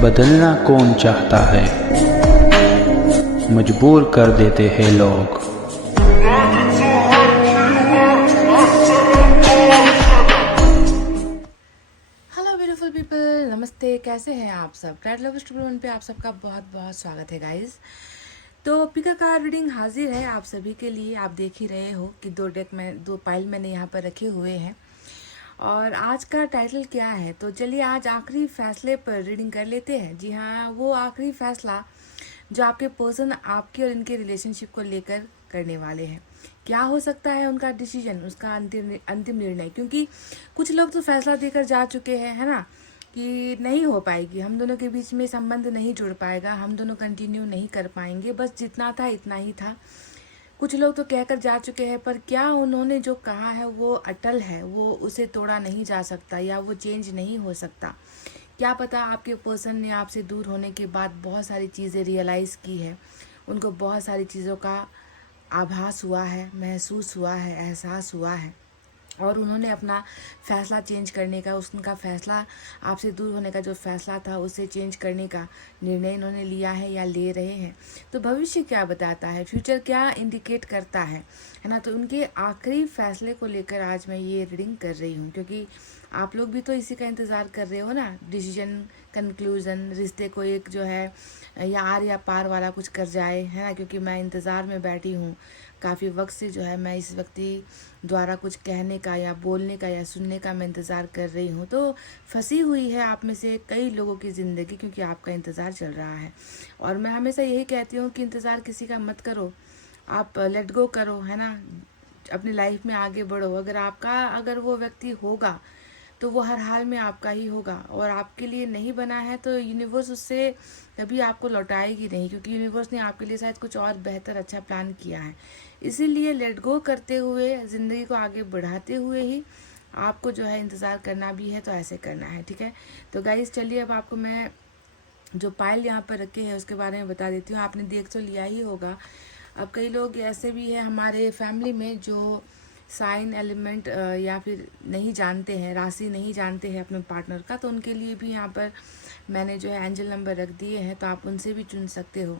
बदलना कौन चाहता है, मजबूर कर देते हैं लोग। हेलो ब्यूटीफुल पीपल, नमस्ते। कैसे हैं आप सब? टाइटल ऑफ स्टूडियो वन पे आप सबका बहुत बहुत स्वागत है गाइस। तो पिका कार्ड रीडिंग हाजिर है आप सभी के लिए। आप देख ही रहे हो कि दो पाइल मैंने यहाँ पर रखे हुए हैं। और आज का टाइटल क्या है, तो चलिए आज आखिरी फैसले पर रीडिंग कर लेते हैं। जी हाँ, वो आखिरी फैसला जो आपके पर्सन आपके और इनके रिलेशनशिप को लेकर करने वाले हैं। क्या हो सकता है उनका डिसीजन, उसका अंतिम निर्णय, क्योंकि कुछ लोग तो फैसला देकर जा चुके हैं, है ना, कि नहीं हो पाएगी, हम दोनों के बीच में संबंध नहीं जुड़ पाएगा, हम दोनों कंटिन्यू नहीं कर पाएंगे, बस जितना था इतना ही था। कुछ लोग तो कहकर जा चुके हैं, पर क्या उन्होंने जो कहा है वो अटल है, वो उसे तोड़ा नहीं जा सकता या वो चेंज नहीं हो सकता। क्या पता आपके पर्सन ने आपसे दूर होने के बाद बहुत सारी चीज़ें रियलाइज़ की है, उनको बहुत सारी चीज़ों का आभास हुआ है, महसूस हुआ है, एहसास हुआ है, और उन्होंने अपना फ़ैसला चेंज करने का, उनका फ़ैसला आपसे दूर होने का जो फ़ैसला था उसे चेंज करने का निर्णय इन्होंने लिया है या ले रहे हैं। तो भविष्य क्या बताता है, फ्यूचर क्या इंडिकेट करता है ना, तो उनके आखिरी फ़ैसले को लेकर आज मैं ये रीडिंग कर रही हूँ, क्योंकि आप लोग भी तो इसी का इंतज़ार कर रहे हो ना। डिसीजन, कंक्लूज़न, रिश्ते को एक जो है या आर या पार वाला कुछ कर जाए, है ना, क्योंकि मैं इंतज़ार में बैठी हूँ काफ़ी वक्त से। जो है मैं इस व्यक्ति द्वारा कुछ कहने का या बोलने का या सुनने का मैं इंतज़ार कर रही हूँ। तो फंसी हुई है आप में से कई लोगों की ज़िंदगी, क्योंकि आपका इंतज़ार चल रहा है। और मैं हमेशा यही कहती हूँ कि इंतज़ार किसी का मत करो, आप लेट गो करो, है ना, अपनी लाइफ में आगे बढ़ो। अगर वो व्यक्ति होगा तो वो हर हाल में आपका ही होगा, और आपके लिए नहीं बना है तो यूनिवर्स उससे कभी आपको लौटाएगी नहीं, क्योंकि यूनिवर्स ने आपके लिए शायद कुछ और बेहतर अच्छा प्लान किया है। इसीलिए लेट गो करते हुए, ज़िंदगी को आगे बढ़ाते हुए ही आपको जो है इंतज़ार करना भी है, तो ऐसे करना है, ठीक है। तो गाइस चलिए, अब आपको मैं जो पायल यहाँ पर रखे हैं उसके बारे में बता देती हूँ। आपने देख तो लिया ही होगा। अब कई लोग ऐसे भी हैं हमारे फैमिली में जो साइन एलिमेंट या फिर नहीं जानते हैं, राशि नहीं जानते हैं अपने पार्टनर का, तो उनके लिए भी यहाँ पर मैंने जो है एंजल नंबर रख दिए हैं, तो आप उनसे भी चुन सकते हो।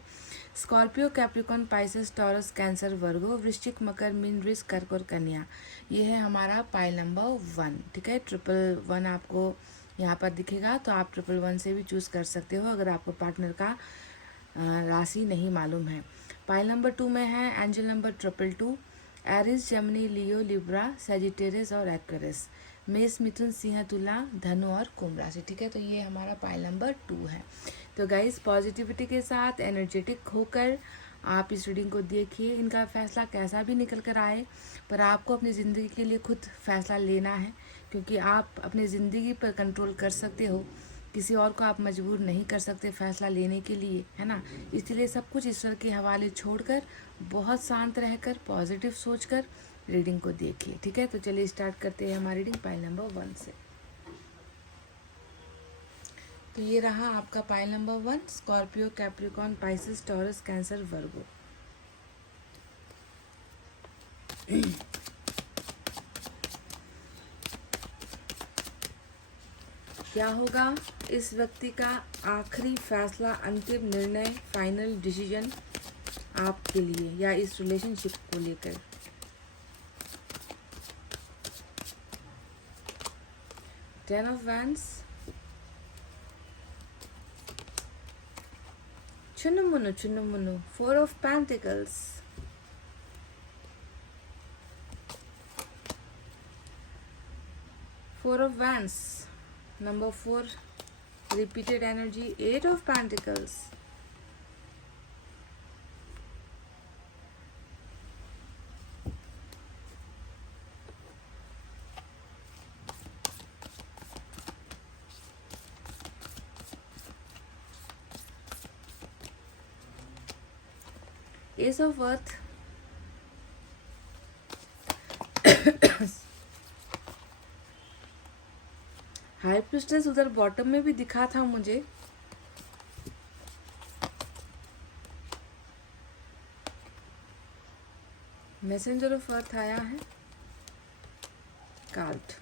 Scorpio, Capricorn, Pisces, Taurus, Cancer, Virgo, वृश्चिक, मकर, मीन, वृष, कर्क और कन्या। ये है हमारा पाइल नंबर 1, ठीक है। 111 आपको यहाँ पर दिखेगा, तो आप 111 से भी चूज़ कर सकते हो अगर आपको पार्टनर का राशि नहीं मालूम है। पाइल नंबर 2 में है angel number 222, Eris, Gemini, Leo, Libra, Sagittarius और एक्वेरियस, मेष, मिथुन, सिंह, तुला, धनु और कुंभ राशि, ठीक है। तो ये हमारा पाइल नंबर 2 है। तो गाइस पॉजिटिविटी के साथ, एनर्जेटिक होकर आप इस रीडिंग को देखिए। इनका फैसला कैसा भी निकल कर आए, पर आपको अपनी ज़िंदगी के लिए खुद फैसला लेना है, क्योंकि आप अपनी ज़िंदगी पर कंट्रोल कर सकते हो, किसी और को आप मजबूर नहीं कर सकते फैसला लेने के लिए, है ना। इसलिए सब कुछ ईश्वर के हवाले छोड़कर, बहुत शांत रहकर, पॉजिटिव सोचकर रीडिंग को देखिए, ठीक है। तो चलिए स्टार्ट करते हैं हमारी रीडिंग पाइल नंबर 1 से। तो ये रहा आपका file number 1, Scorpio, Capricorn, Pisces, Taurus, Cancer, Virgo. क्या होगा इस व्यक्ति का आखिरी फैसला, अंतिम निर्णय, फाइनल डिसीजन आपके लिए या इस रिलेशनशिप को लेकर। टेन ऑफ वैंड्स, चुनु मुनु, 4 of pentacles, 4 of wands, number 4, repeated energy, 8 of pentacles, ace of earth, high priestess उधर बॉटम में भी दिखा था मुझे। मैसेंजर ऑफ अर्थ आया है कार्ड।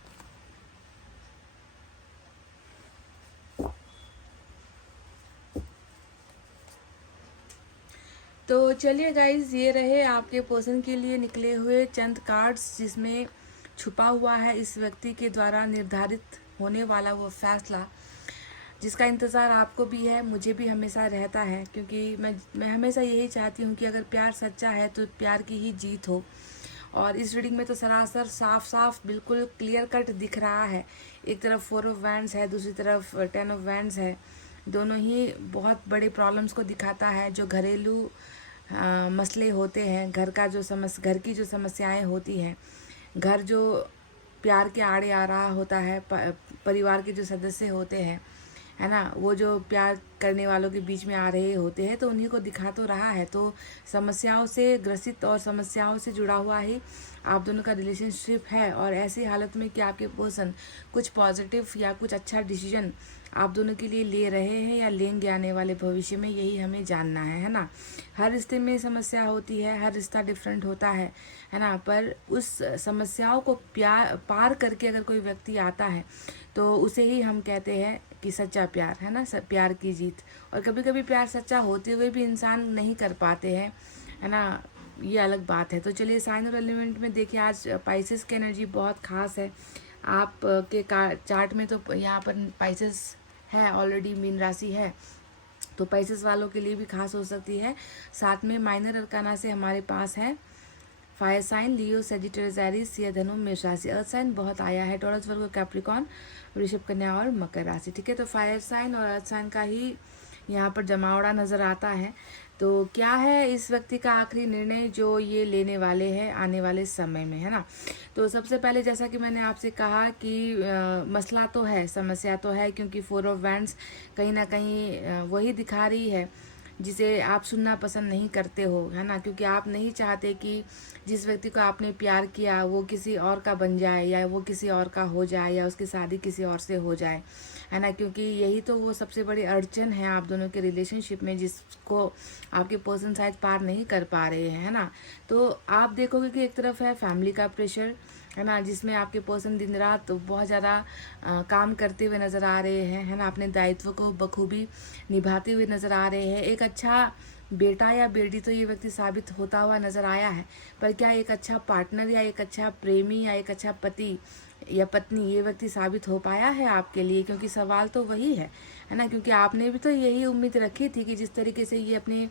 तो चलिए गाइज, ये रहे आपके पर्सन के लिए निकले हुए चंद कार्ड्स, जिसमें छुपा हुआ है इस व्यक्ति के द्वारा निर्धारित होने वाला वो फैसला, जिसका इंतज़ार आपको भी है, मुझे भी हमेशा रहता है। क्योंकि मैं हमेशा यही चाहती हूँ कि अगर प्यार सच्चा है तो प्यार की ही जीत हो। और इस रीडिंग में तो सरासर साफ साफ बिल्कुल क्लियर कट दिख रहा है। एक तरफ 4 ऑफ वैंड्स है, दूसरी तरफ 10 ऑफ वैंड्स है। दोनों ही बहुत बड़े प्रॉब्लम्स को दिखाता है, जो घरेलू मसले होते हैं, घर की जो समस्याएं होती हैं, घर जो प्यार के आड़े आ रहा होता है, परिवार के जो सदस्य होते हैं, है ना, वो जो प्यार करने वालों के बीच में आ रहे होते हैं, तो उन्हीं को दिखा तो रहा है। तो समस्याओं से ग्रसित और समस्याओं से जुड़ा हुआ ही आप दोनों का रिलेशनशिप है। और ऐसी हालत में कि आपके पर्सन कुछ पॉजिटिव या कुछ अच्छा डिसीजन आप दोनों के लिए ले रहे हैं या लेंगे आने वाले भविष्य में, यही हमें जानना है ना। हर रिश्ते में समस्या होती है, हर रिश्ता डिफरेंट होता है ना। पर उस समस्याओं को पार करके अगर कोई व्यक्ति आता है तो उसे ही हम कहते हैं कि सच्चा प्यार, है ना, प्यार की जीत। और कभी कभी प्यार सच्चा होते हुए भी इंसान नहीं कर पाते हैं, है ना, ये अलग बात है। तो चलिए साइन और एलिमेंट में देखिए, आज पाइसेस की एनर्जी बहुत खास है आप के चार्ट में। तो यहाँ पर पाइसेस है, ऑलरेडी मीन राशि है, तो पाइसेस वालों के लिए भी खास हो सकती है। साथ में माइनर अरकाना से हमारे पास है फायर साइन, लियो, सेजिटेरियस, एरीज या धनु, मेष राशि। अर्थ साइन बहुत आया है, टॉरस, वर्गो, कैप्रिकॉन, वृषभ, कन्या और मकर राशि। ठीक है, तो फायर साइन और अर्थ साइन का ही यहाँ पर जमावड़ा नजर आता है। तो क्या है इस व्यक्ति का आखिरी निर्णय जो ये लेने वाले हैं आने वाले समय में, है ना। तो सबसे पहले जैसा कि मैंने आपसे कहा कि मसला तो है, समस्या तो है, क्योंकि 4 ऑफ वैंड्स कहीं ना कहीं वही दिखा रही है जिसे आप सुनना पसंद नहीं करते हो, है ना। क्योंकि आप नहीं चाहते कि जिस व्यक्ति को आपने प्यार किया वो किसी और का बन जाए, या वो किसी और का हो जाए, या उसकी शादी किसी और से हो जाए, है ना। क्योंकि यही तो वो सबसे बड़ी अड़चन है आप दोनों के रिलेशनशिप में, जिसको आपके पर्सन शायद पार नहीं कर पा रहे हैं, है ना। तो आप देखोगे कि एक तरफ है फैमिली का प्रेशर, है ना, जिसमें आपके पर्सन दिन रात बहुत ज़्यादा काम करते हुए नज़र आ रहे हैं, है ना, अपने दायित्व को बखूबी निभाते हुए नज़र आ रहे हैं। एक अच्छा बेटा या बेटी तो ये व्यक्ति साबित होता हुआ नज़र आया है, पर क्या एक अच्छा पार्टनर या एक अच्छा प्रेमी या एक अच्छा पति या पत्नी ये व्यक्ति साबित हो पाया है आपके लिए? क्योंकि सवाल तो वही है ना। क्योंकि आपने भी तो यही उम्मीद रखी थी कि जिस तरीके से ये अपने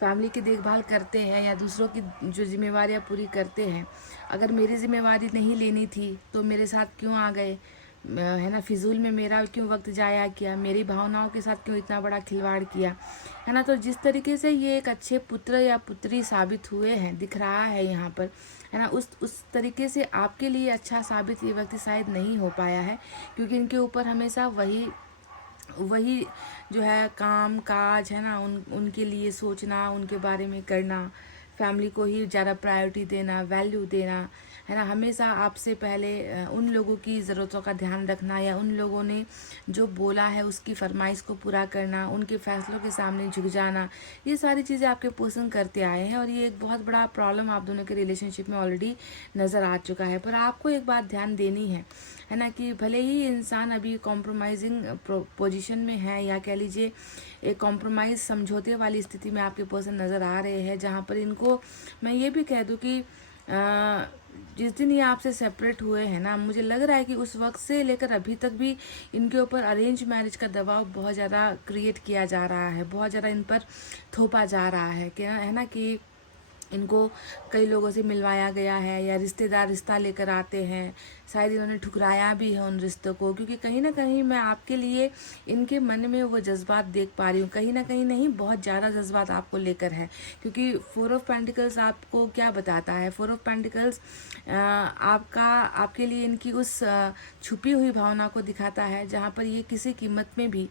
फैमिली की देखभाल करते हैं या दूसरों की जो जिम्मेवारियां पूरी करते हैं, अगर मेरी जिम्मेवारी नहीं लेनी थी तो मेरे साथ क्यों आ गए, है ना, फिजूल में मेरा क्यों वक्त जाया किया, मेरी भावनाओं के साथ क्यों इतना बड़ा खिलवाड़ किया, है ना। तो जिस तरीके से ये एक अच्छे पुत्र या पुत्री साबित हुए हैं, दिख रहा है यहाँ पर, है ना, उस तरीके से आपके लिए अच्छा साबित ये व्यक्ति शायद नहीं हो पाया है। क्योंकि इनके ऊपर हमेशा वही जो है काम काज, है ना, उनके लिए सोचना, उनके बारे में करना, फैमिली को ही ज़्यादा प्रायोरिटी देना, वैल्यू देना, है ना, हमेशा आपसे पहले उन लोगों की ज़रूरतों का ध्यान रखना, या उन लोगों ने जो बोला है उसकी फरमाइश को पूरा करना, उनके फैसलों के सामने झुक जाना, ये सारी चीज़ें आपके पर्सन करते आए हैं। और ये एक बहुत बड़ा प्रॉब्लम आप दोनों के रिलेशनशिप में ऑलरेडी नज़र आ चुका है। पर आपको एक बात ध्यान देनी है ना, कि भले ही इंसान अभी कॉम्प्रोमाइजिंग पोजीशन में है, या कह लीजिए एक कॉम्प्रोमाइज़ समझौते वाली स्थिति में आपके पर्सन नज़र आ रहे हैं, जहाँ पर इनको मैं ये भी कह दूँ कि जिस दिन ये आपसे सेपरेट हुए हैं ना, मुझे लग रहा है कि उस वक्त से लेकर अभी तक भी इनके ऊपर अरेंज मैरिज का दबाव बहुत ज़्यादा क्रिएट किया जा रहा है, बहुत ज़्यादा इन पर थोपा जा रहा है, क्या है ना, कि इनको कई लोगों से मिलवाया गया है, या रिश्तेदार रिश्ता लेकर आते हैं, शायद इन्होंने ठुकराया भी है उन रिश्तों को। क्योंकि कहीं ना कहीं मैं आपके लिए इनके मन में वो जज्बात देख पा रही हूँ, कहीं ना कहीं नहीं, बहुत ज़्यादा जज्बात आपको लेकर है। क्योंकि 4 ऑफ पेंटिकल्स आपको क्या बताता है? 4 ऑफ पेंटिकल्स आपके लिए इनकी उस छुपी हुई भावना को दिखाता है, जहाँ पर ये किसी कीमत में भी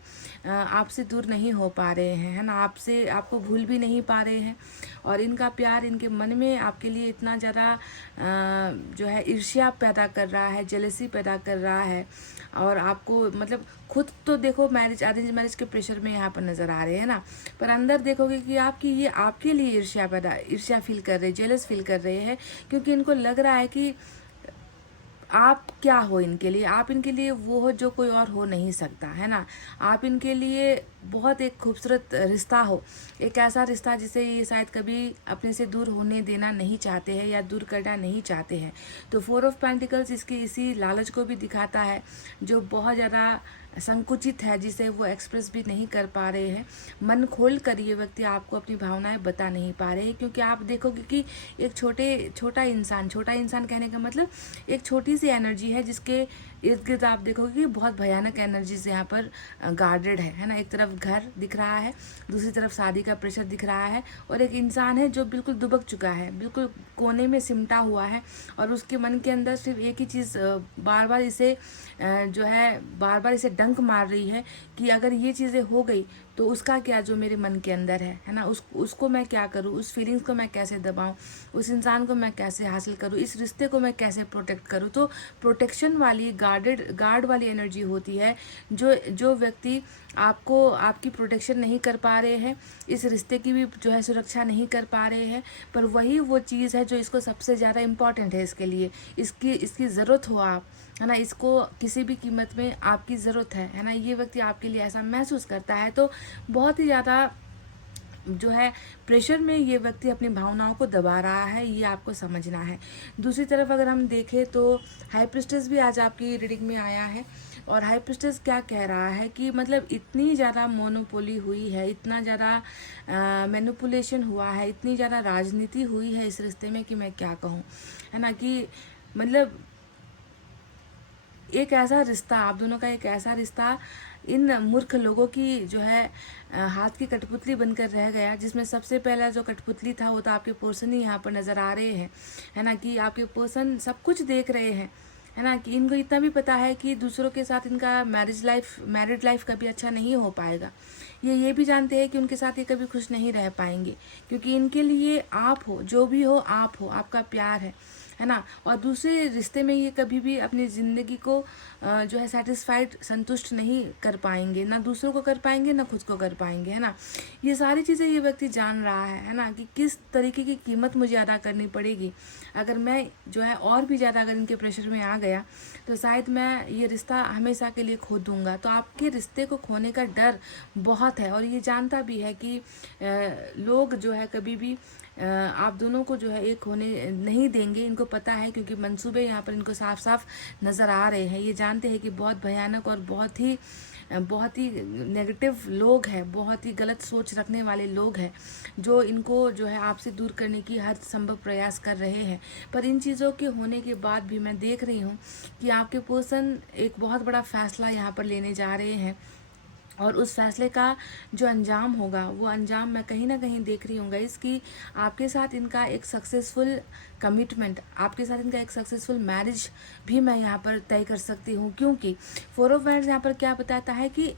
आपसे दूर नहीं हो पा रहे हैं, है ना, आपको भूल भी नहीं पा रहे हैं। और इनका प्यार इनके मन में आपके लिए इतना ज़्यादा जो है ईर्ष्या पैदा कर रहा है, जेलसी पैदा कर रहा है। और आपको मतलब खुद तो देखो अरेंज मैरिज के प्रेशर में यहाँ पर नज़र आ रहे हैं ना, पर अंदर देखोगे कि ये आपके लिए ईर्ष्या फील कर रहे हैं, जेलस फील कर रहे हैं। क्योंकि इनको लग रहा है कि आप क्या हो इनके लिए, आप इनके लिए वो हो जो कोई और हो नहीं सकता, है ना। आप इनके लिए बहुत एक खूबसूरत रिश्ता हो, एक ऐसा रिश्ता जिसे ये शायद कभी अपने से दूर होने देना नहीं चाहते हैं या दूर करना नहीं चाहते हैं। तो 4 ऑफ पेंटिकल्स इसकी इसी लालच को भी दिखाता है, जो बहुत ज़्यादा संकुचित है, जिसे वो एक्सप्रेस भी नहीं कर पा रहे हैं। मन खोल कर ये व्यक्ति आपको अपनी भावनाएं बता नहीं पा रहे हैं, क्योंकि आप देखोगे कि एक छोटा इंसान कहने का मतलब एक छोटी सी एनर्जी है, जिसके इर्द गिर्द आप देखोगे कि बहुत भयानक एनर्जीज यहाँ पर गार्डेड है ना। एक तरफ घर दिख रहा है, दूसरी तरफ शादी का प्रेशर दिख रहा है, और एक इंसान है जो बिल्कुल दुबक चुका है, बिल्कुल कोने में सिमटा हुआ है, और उसके मन के अंदर सिर्फ एक ही चीज़ बार बार इसे बार बार इसे डंक मार रही है कि अगर ये चीज़ें हो गई तो उसका क्या, जो मेरे मन के अंदर है ना, उसको मैं क्या करूँ, उस फीलिंग्स को मैं कैसे दबाऊँ, उस इंसान को मैं कैसे हासिल करूँ, इस रिश्ते को मैं कैसे प्रोटेक्ट करूँ। तो प्रोटेक्शन वाली गार्ड वाली एनर्जी होती है, जो व्यक्ति आपको आपकी प्रोटेक्शन नहीं कर पा रहे हैं, इस रिश्ते की भी जो है सुरक्षा नहीं कर पा रहे हैं, पर वही वो चीज़ है जो इसको सबसे ज़्यादा इम्पॉर्टेंट है, इसके लिए इसकी ज़रूरत हो आप, है ना, इसको किसी भी कीमत में आपकी ज़रूरत है ना, ये व्यक्ति आपके लिए ऐसा महसूस करता है। तो बहुत ही ज़्यादा जो है प्रेशर में ये व्यक्ति अपनी भावनाओं को दबा रहा है, ये आपको समझना है। दूसरी तरफ अगर हम देखें तो हाई प्रिस्टेस भी आज आपकी रीडिंग में आया है, और हाई प्रिस्टेस क्या कह रहा है कि मतलब इतनी ज़्यादा मोनोपोली हुई है, इतना ज़्यादा मैनिपुलेशन हुआ है, इतनी ज़्यादा राजनीति हुई है इस रिश्ते में कि मैं क्या कहूँ, है ना, कि मतलब एक ऐसा रिश्ता, आप दोनों का एक ऐसा रिश्ता इन मूर्ख लोगों की जो है हाथ की कठपुतली बनकर रह गया, जिसमें सबसे पहला जो कठपुतली था वो तो आपके पर्सन ही यहाँ पर नज़र आ रहे हैं, है ना, कि आपके पर्सन सब कुछ देख रहे हैं, है ना, कि इनको इतना भी पता है कि दूसरों के साथ इनका मैरिड लाइफ कभी अच्छा नहीं हो पाएगा। ये भी जानते हैं कि उनके साथ ये कभी खुश नहीं रह पाएंगे, क्योंकि इनके लिए आप हो, जो भी हो आप हो, आपका प्यार है ना। और दूसरे रिश्ते में ये कभी भी अपनी ज़िंदगी को जो है सेटिस्फाइड, संतुष्ट नहीं कर पाएंगे, ना दूसरों को कर पाएंगे ना खुद को कर पाएंगे, है ना। ये सारी चीज़ें ये व्यक्ति जान रहा है ना, कि किस तरीके की कीमत मुझे अदा करनी पड़ेगी अगर मैं जो है और भी ज़्यादा अगर इनके प्रेशर में आ गया तो शायद मैं ये रिश्ता हमेशा के लिए खो दूंगा। तो आपके रिश्ते को खोने का डर बहुत है, और ये जानता भी है कि लोग जो है कभी भी आप दोनों को जो है एक होने नहीं देंगे, इनको पता है, क्योंकि मंसूबे यहाँ पर इनको साफ साफ नज़र आ रहे हैं। ये जानते हैं कि बहुत भयानक और बहुत ही नेगेटिव लोग हैं, बहुत ही गलत सोच रखने वाले लोग हैं, जो इनको जो है आपसे दूर करने की हर संभव प्रयास कर रहे हैं। पर इन चीज़ों के होने के बाद भी मैं देख रही हूँ कि आपके पर्सन एक बहुत बड़ा फैसला यहाँ पर लेने जा रहे हैं, और उस फैसले का जो अंजाम होगा वो अंजाम मैं कहीं ना कहीं देख रही हूँ गाइस, कि आपके साथ इनका एक सक्सेसफुल कमिटमेंट, आपके साथ इनका एक सक्सेसफुल मैरिज भी मैं यहाँ पर तय कर सकती हूँ। क्योंकि 4 ऑफ वैंड्स यहाँ पर क्या बताता है कि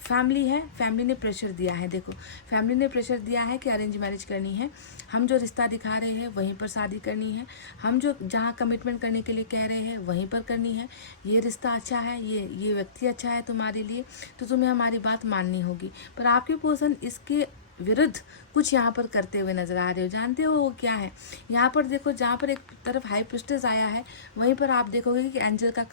फैमिली है, फैमिली ने प्रेशर दिया है, देखो फैमिली ने प्रेशर दिया है कि अरेंज मैरिज करनी है, हम जो रिश्ता दिखा रहे हैं वहीं पर शादी करनी है, हम जो जहाँ कमिटमेंट करने के लिए कह रहे हैं वहीं पर करनी है, ये रिश्ता अच्छा है, ये व्यक्ति अच्छा है तुम्हारे लिए, तो तुम्हें हमारी बात माननी होगी। पर आपके पर्सन इसके विरुद्ध कुछ यहाँ पर करते हुए नजर आ रहे हो। जानते हो वो क्या है? यहाँ पर देखो, जहाँ पर एक तरफ हाई प्रिस्टेस आया है वहीं पर आप देखोगे कि एंजल का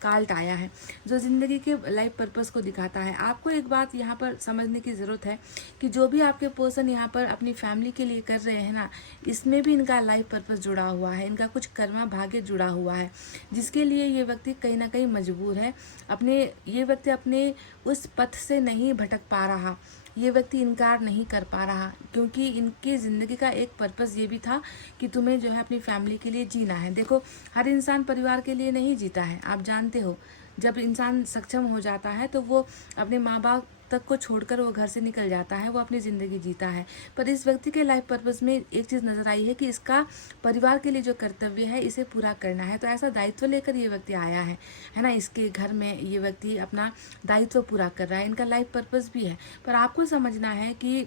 कार्ड आया है, जो ज़िंदगी के लाइफ पर्पस को दिखाता है। आपको एक बात यहाँ पर समझने की ज़रूरत है कि जो भी आपके पर्सन यहाँ पर अपनी फैमिली के लिए कर रहे हैं ना, इसमें भी इनका लाइफ पर्पस जुड़ा हुआ है, इनका कुछ कर्मा भाग्य जुड़ा हुआ है, जिसके लिए ये व्यक्ति कहीं ना कहीं मजबूर है। ये व्यक्ति अपने उस पथ से नहीं भटक पा रहा, ये व्यक्ति इनकार नहीं कर पा रहा, क्योंकि इनकी ज़िंदगी का एक पर्पस ये भी था कि तुम्हें जो है अपनी फैमिली के लिए जीना है। देखो, हर इंसान परिवार के लिए नहीं जीता है, आप जानते हो। जब इंसान सक्षम हो जाता है तो वो अपने माँ बाप तक को छोड़कर वो घर से निकल जाता है, वो अपनी ज़िंदगी जीता है। पर इस व्यक्ति के लाइफ पर्पस में एक चीज़ नज़र आई है कि इसका परिवार के लिए जो कर्तव्य है इसे पूरा करना है। तो ऐसा दायित्व लेकर ये व्यक्ति आया है ना, इसके घर में ये व्यक्ति अपना दायित्व पूरा कर रहा है, इनका लाइफ पर्पस भी है। पर आपको समझना है कि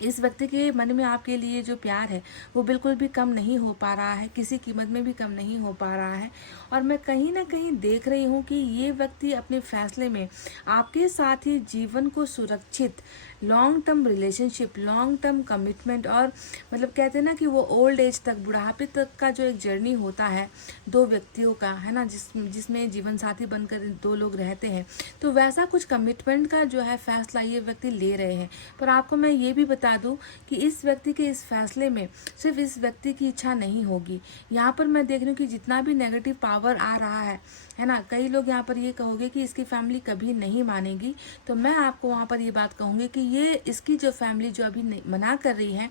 इस व्यक्ति के मन में आपके लिए जो प्यार है वो बिल्कुल भी कम नहीं हो पा रहा है, किसी कीमत में भी कम नहीं हो पा रहा है। और मैं कहीं ना कहीं देख रही हूँ कि ये व्यक्ति अपने फैसले में आपके साथ ही जीवन को सुरक्षित, long term relationship, long term commitment, और मतलब कहते हैं ना कि वो ओल्ड एज तक, बुढ़ापे तक का जो एक जर्नी होता है दो व्यक्तियों का, है ना, जिसमें जीवन साथी बनकर दो लोग रहते हैं, तो वैसा कुछ कमिटमेंट का जो है फैसला ये व्यक्ति ले रहे हैं। पर आपको मैं ये भी बता दूं कि इस व्यक्ति के इस फैसले में सिर्फ इस व्यक्ति की इच्छा नहीं होगी। यहाँ पर मैं देख रही हूँ कि जितना भी नेगेटिव पावर आ रहा है ना, कई लोग यहाँ पर ये कहोगे कि इसकी फैमिली कभी नहीं मानेगी, तो मैं आपको वहाँ पर ये बात कहूँगी कि ये इसकी जो फैमिली जो अभी मना कर रही है,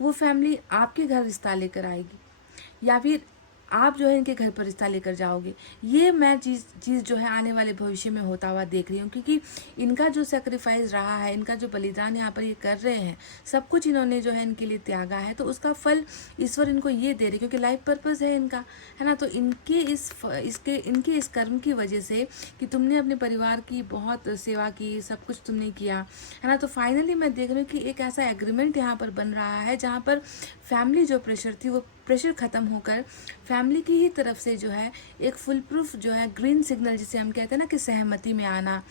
वो फैमिली आपके घर रिश्ता लेकर आएगी, या फिर आप जो है इनके घर पर रिश्ता लेकर जाओगे। ये मैं चीज़ जो है आने वाले भविष्य में होता हुआ देख रही हूँ, क्योंकि इनका जो सेक्रीफाइस रहा है, इनका जो बलिदान यहाँ पर ये कर रहे हैं, सब कुछ इन्होंने जो है इनके लिए त्यागा है, तो उसका फल ईश्वर इनको ये दे रहे, क्योंकि लाइफ पर्पस है इनका, है ना। तो इनके इस कर्म की वजह से कि तुमने अपने परिवार की बहुत सेवा की, सब कुछ तुमने किया, है ना, तो फाइनली मैं देख रही हूँ कि एक ऐसा एग्रीमेंट यहाँ पर बन रहा है जहाँ पर फैमिली जो प्रेशर थी वो प्रेशर ख़त्म होकर फैमिली की ही तरफ से जो है एक फुल प्रूफ जो है ग्रीन सिग्नल, जिसे हम कहते हैं ना कि सहमति में आना,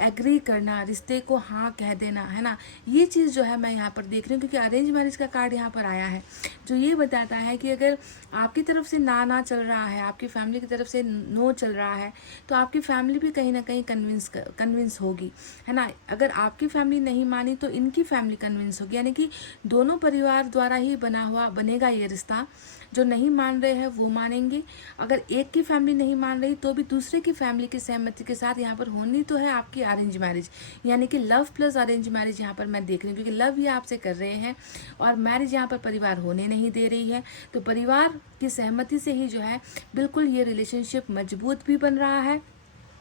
एग्री करना, रिश्ते को हाँ कह देना, है ना, ये चीज़ जो है मैं यहाँ पर देख रही हूँ। क्योंकि अरेंज मैरिज का कार्ड यहाँ पर आया है जो ये बताता है कि अगर आपकी तरफ से ना चल रहा है, आपकी फैमिली की तरफ से नो चल रहा है, तो आपकी फैमिली भी कहीं ना कहीं कन्विंस होगी, है ना। अगर आपकी फैमिली नहीं मानी तो इनकी फैमिली कन्विंस होगी, यानी कि दोनों परिवार द्वारा ही बनेगा ये रिश्ता। जो नहीं मान रहे हैं वो मानेंगे, अगर एक की फैमिली नहीं मान रही तो भी दूसरे की फैमिली की सहमति के साथ यहाँ पर होनी तो है आपकी अरेंज मैरिज, यानी कि लव प्लस अरेंज मैरिज यहाँ पर मैं देख रही हूँ। क्योंकि लव ये आपसे कर रहे हैं और मैरिज यहाँ पर परिवार होने नहीं दे रही है, तो परिवार की सहमति से ही जो है बिल्कुल ये रिलेशनशिप मजबूत भी बन रहा है।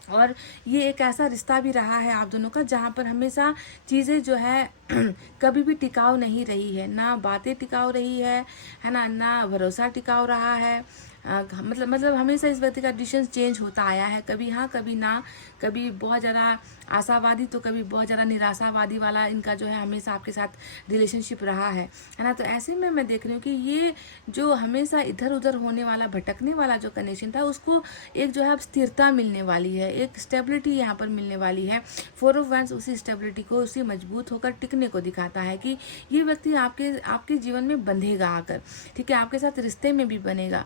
और ये एक ऐसा रिश्ता भी रहा है आप दोनों का जहाँ पर हमेशा चीज़ें जो है कभी भी टिकाऊ नहीं रही है, ना बातें टिकाऊ रही है ना भरोसा टिकाऊ रहा है। मतलब हमेशा इस व्यक्ति का डिसीजन चेंज होता आया है, कभी हाँ कभी ना, कभी बहुत ज़्यादा आशावादी तो कभी बहुत ज़्यादा निराशावादी वाला इनका जो है हमेशा आपके साथ रिलेशनशिप रहा है ना। तो ऐसे में मैं देख रही हूँ कि ये जो हमेशा इधर उधर होने वाला, भटकने वाला जो कनेक्शन था, उसको एक जो है अब स्थिरता मिलने वाली है, एक स्टेबिलिटी यहाँ पर मिलने वाली है। 4 ऑफ वैंड्स उसी स्टेबिलिटी को, उसी मजबूत होकर टिकने को दिखाता है कि ये व्यक्ति आपके जीवन में बंधेगा आकर, ठीक है, आपके साथ रिश्ते में भी बंधेगा।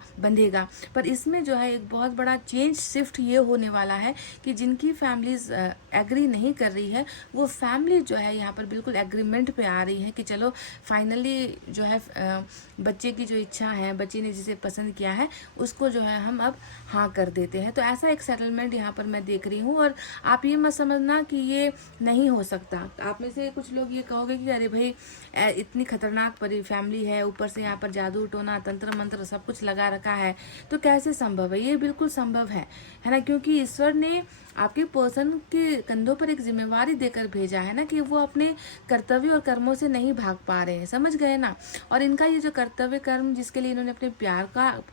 पर इसमें जो है एक बहुत बड़ा चेंज, शिफ्ट ये होने वाला है कि जिनकी फैमिलीज एग्री नहीं कर रही है, वो फैमिली जो है यहाँ पर बिल्कुल एग्रीमेंट पे आ रही है कि चलो फाइनली जो है बच्चे की जो इच्छा है, बच्चे ने जिसे पसंद किया है उसको जो है हम अब हाँ कर देते हैं। तो ऐसा एक सेटलमेंट यहाँ पर मैं देख रही हूँ। और आप ये मत समझना कि ये नहीं हो सकता। आप में से कुछ लोग ये कहोगे कि अरे भाई इतनी खतरनाक फैमिली है, ऊपर से यहाँ पर जादू टोना तंत्र मंत्र सब कुछ लगा रखा है, तो कैसे संभव है? ये बिल्कुल संभव है ना, क्योंकि ईश्वर ने आपके पर्सन के कंधों पर एक जिम्मेवारी देकर भेजा है ना कि वो अपने कर्तव्य और कर्मों से नहीं भाग पा रहे हैं, समझ गए ना। और इनका ये जो कर्तव्य कर्म जिसके लिए इन्होंने अपने प्यार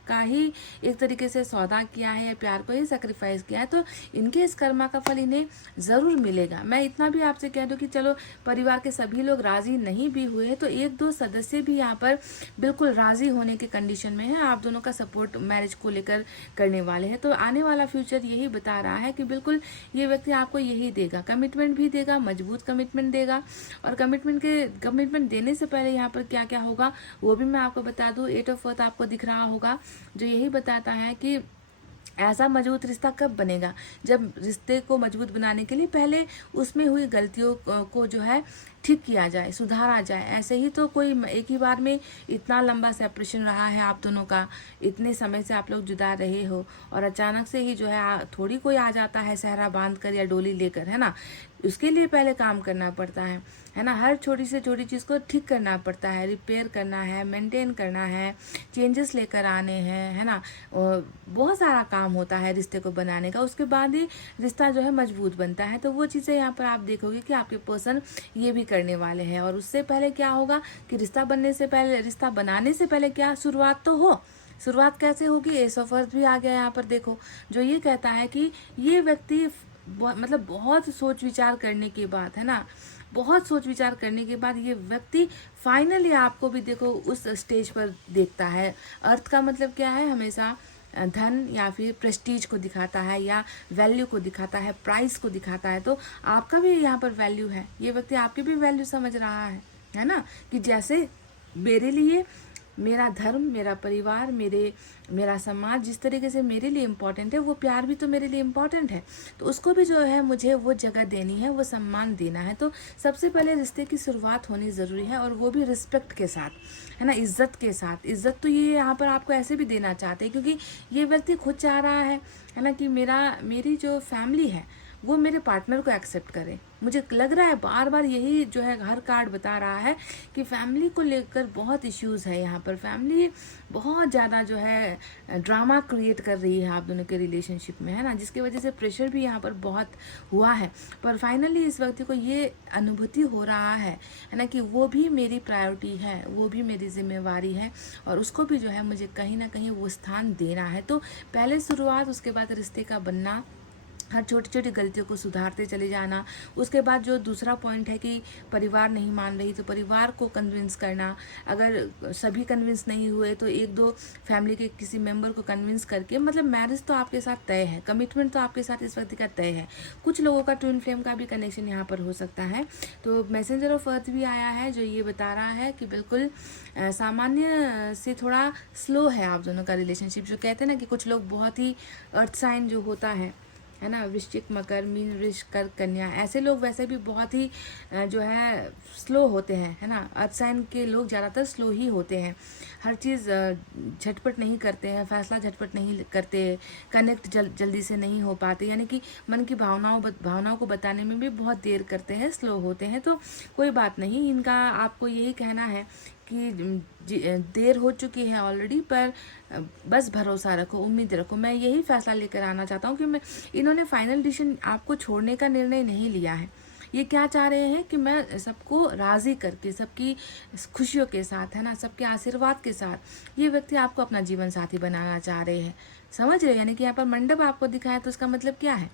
का ही एक तरीके से सौदा किया है, प्यार को ही सेक्रीफाइस किया है, तो इनके इस कर्मा का फल इन्हें ज़रूर मिलेगा। मैं इतना भी आपसे कह दूँ कि चलो परिवार के सभी लोग राज़ी नहीं भी हुए तो 1-2 सदस्य भी यहाँ पर बिल्कुल राज़ी होने के कंडीशन में है, आप दोनों का सपोर्ट मैरिज को लेकर करने वाले हैं। तो आने वाला फ्यूचर यही बता रहा है कि बिल्कुल ये व्यक्ति आपको यही देगा, कमिटमेंट भी देगा, मजबूत कमिटमेंट देगा। और कमिटमेंट देने से पहले यहाँ पर क्या क्या होगा वो भी मैं आपको बता दूँ। 8 ऑफ अर्थ आपको दिख रहा होगा जो यही बताता है कि ऐसा मजबूत रिश्ता कब बनेगा, जब रिश्ते को मजबूत बनाने के लिए पहले उसमें हुई गलतियों को जो है ठीक किया जाए, सुधारा जाए। ऐसे ही तो कोई एक ही बार में इतना लंबा सेपरेशन रहा है आप दोनों का, इतने समय से आप लोग जुदा रहे हो और अचानक से ही जो है थोड़ी कोई आ जाता है सहरा बांध कर या डोली लेकर, है ना। उसके लिए पहले काम करना पड़ता है ना। हर छोटी से छोटी चीज़ को ठीक करना पड़ता है, रिपेयर करना है, मेंटेन करना है, चेंजेस लेकर आने हैं, है ना। बहुत सारा काम होता है रिश्ते को बनाने का, उसके बाद ही रिश्ता जो है मजबूत बनता है। तो वो चीज़ें यहाँ पर आप देखोगे कि आपके पर्सन ये भी करने वाले हैं। और उससे पहले क्या होगा कि रिश्ता बनाने से पहले क्या शुरुआत तो हो। शुरुआत कैसे होगी? एस ऑफ अर्थ भी आ गया यहाँ पर, देखो जो ये कहता है कि ये व्यक्ति मतलब बहुत सोच विचार करने के बाद, है ना, बहुत सोच विचार करने के बाद ये व्यक्ति फाइनली आपको भी देखो उस स्टेज पर देखता है। अर्थ का मतलब क्या है, हमेशा धन या फिर प्रेस्टीज को दिखाता है, या वैल्यू को दिखाता है, प्राइस को दिखाता है। तो आपका भी यहाँ पर वैल्यू है, ये व्यक्ति आपकी भी वैल्यू समझ रहा है ना, कि जैसे मेरे लिए मेरा धर्म, मेरा परिवार, मेरा समाज जिस तरीके से मेरे लिए इम्पोर्टेंट है, वो प्यार भी तो मेरे लिए इम्पोर्टेंट है। तो उसको भी जो है मुझे वो जगह देनी है, वो सम्मान देना है। तो सबसे पहले रिश्ते की शुरुआत होनी ज़रूरी है, और वो भी रिस्पेक्ट के साथ, है ना, इज्जत के साथ। इज्जत तो ये यहाँ पर आपको ऐसे भी देना चाहते हैं, क्योंकि ये व्यक्ति खुद चाह रहा है ना, कि मेरी जो फैमिली है वो मेरे पार्टनर को एक्सेप्ट करे। मुझे लग रहा है बार बार यही जो है हर कार्ड बता रहा है कि फैमिली को लेकर बहुत इश्यूज़ है यहाँ पर। फैमिली बहुत ज़्यादा जो है ड्रामा क्रिएट कर रही है आप दोनों के रिलेशनशिप में, है ना, जिसकी वजह से प्रेशर भी यहाँ पर बहुत हुआ है। पर फाइनली इस व्यक्ति को ये अनुभूति हो रहा है ना, कि वो भी मेरी प्रायोरिटी है, वो भी मेरी जिम्मेवारी है, और उसको भी जो है मुझे कहीं ना कहीं वो स्थान देना है। तो पहले शुरुआत, उसके बाद रिश्ते का बनना, हर छोटी छोटी गलतियों को सुधारते चले जाना। उसके बाद जो दूसरा पॉइंट है कि परिवार नहीं मान रही, तो परिवार को कन्विंस करना। अगर सभी कन्विंस नहीं हुए तो एक दो फैमिली के किसी मेंबर को कन्विंस करके, मतलब मैरिज तो आपके साथ तय है, कमिटमेंट तो आपके साथ इस व्यक्ति का तय है। कुछ लोगों का ट्विन फ्लेम का भी कनेक्शन यहाँ पर हो सकता है। तो मैसेंजर ऑफ अर्थ भी आया है, जो ये बता रहा है कि बिल्कुल सामान्य से थोड़ा स्लो है आप दोनों का रिलेशनशिप। जो कहते हैं ना कि कुछ लोग बहुत ही अर्थ साइन जो होता है ना, वृश्चिक, मकर, मीन, वृष, कर्क, कन्या, ऐसे लोग वैसे भी बहुत ही जो है स्लो होते हैं, है ना। अर्थ साइन के लोग ज़्यादातर स्लो ही होते हैं, हर चीज़ झटपट नहीं करते हैं, फैसला झटपट नहीं करते, कनेक्ट जल्दी से नहीं हो पाते, यानी कि मन की भावनाओं को बताने में भी बहुत देर करते हैं, स्लो होते हैं। तो कोई बात नहीं, इनका आपको यही कहना है कि देर हो चुकी है ऑलरेडी, पर बस भरोसा रखो, उम्मीद रखो। मैं यही फैसला लेकर आना चाहता हूँ कि इन्होंने फाइनल डिसीजन आपको छोड़ने का निर्णय नहीं लिया है। ये क्या चाह रहे हैं कि मैं सबको राज़ी करके, सबकी खुशियों के साथ, है ना, सबके आशीर्वाद के साथ ये व्यक्ति आपको अपना जीवन साथी बनाना चाह रहे हैं। समझ रहे हो, यानी कि यहाँ पर मंडप आपको दिखाया, तो इसका मतलब क्या है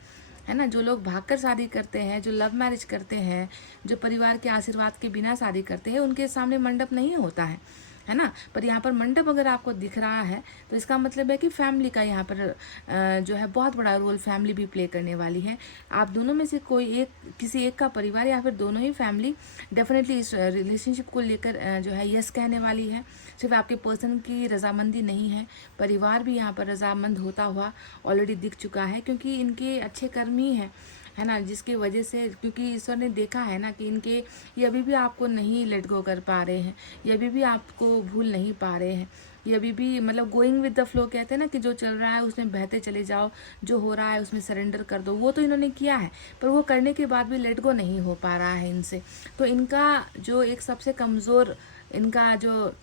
ना। जो लोग भागकर शादी करते हैं, जो लव मैरिज करते हैं, जो परिवार के आशीर्वाद के बिना शादी करते हैं, उनके सामने मंडप नहीं होता है ना। पर यहाँ पर मंडप अगर आपको दिख रहा है, तो इसका मतलब है कि फैमिली का यहाँ पर जो है बहुत बड़ा रोल फैमिली भी प्ले करने वाली है। आप दोनों में से कोई एक, किसी एक का परिवार या फिर दोनों ही फैमिली डेफिनेटली इस रिलेशनशिप को लेकर जो है यस कहने वाली है। सिर्फ आपके पर्सन की रजामंदी नहीं है, परिवार भी यहाँ पर रजामंद होता हुआ ऑलरेडी दिख चुका है, क्योंकि इनके अच्छे कर्मी हैं, है ना, जिसकी वजह से, क्योंकि ईश्वर ने देखा है ना कि इनके ये अभी भी आपको नहीं लेट गो कर पा रहे हैं, ये अभी भी आपको भूल नहीं पा रहे हैं, ये अभी भी मतलब गोइंग विद द फ्लो कहते हैं ना, कि जो चल रहा है उसमें बहते चले जाओ, जो हो रहा है उसमें सरेंडर कर दो। वो तो इन्होंने किया है, पर वो करने के बाद भी लेट गो नहीं हो पा रहा है इनसे। तो इनका जो एक सबसे कमज़ोर, इनका जो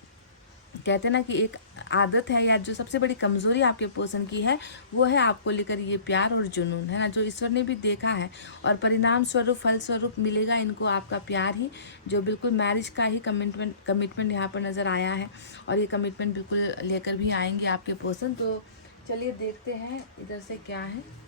कहते हैं ना कि एक आदत है, या जो सबसे बड़ी कमज़ोरी आपके पर्सन की है, वो है आपको लेकर ये प्यार और जुनून, है ना, जो ईश्वर ने भी देखा है। और परिणाम स्वरूप, फल स्वरूप मिलेगा इनको आपका प्यार ही, जो बिल्कुल मैरिज का ही कमिटमेंट यहाँ पर नज़र आया है। और ये कमिटमेंट बिल्कुल लेकर भी आएंगे आपके पर्सन। तो चलिए देखते हैं इधर से क्या है।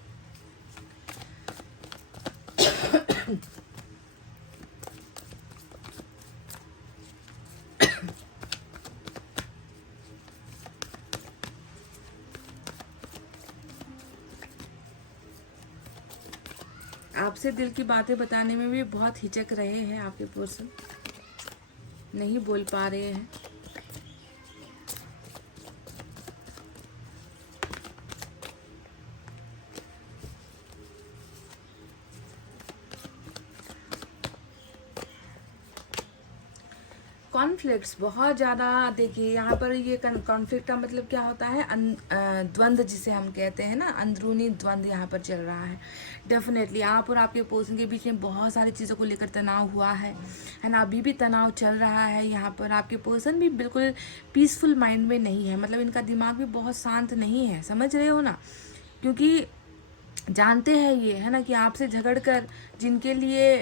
आपसे दिल की बातें बताने में भी बहुत हिचक रहे हैं आपके पर्सन, नहीं बोल पा रहे हैं। कॉन्फ्लिक्ट्स बहुत ज़्यादा, देखिए यहाँ पर ये कॉन्फ्लिक्ट का मतलब क्या होता है, द्वंद्व जिसे हम कहते हैं ना, अंदरूनी द्वंद्व यहाँ पर चल रहा है। डेफिनेटली आप और आपके पर्सन के बीच में बहुत सारी चीज़ों को लेकर तनाव हुआ है ना, अभी भी तनाव चल रहा है। यहाँ पर आपके पर्सन भी बिल्कुल पीसफुल माइंड में नहीं है, मतलब इनका दिमाग भी बहुत शांत नहीं है, समझ रहे हो ना, क्योंकि जानते हैं ये, है ना, कि आपसे झगड़ कर जिनके लिए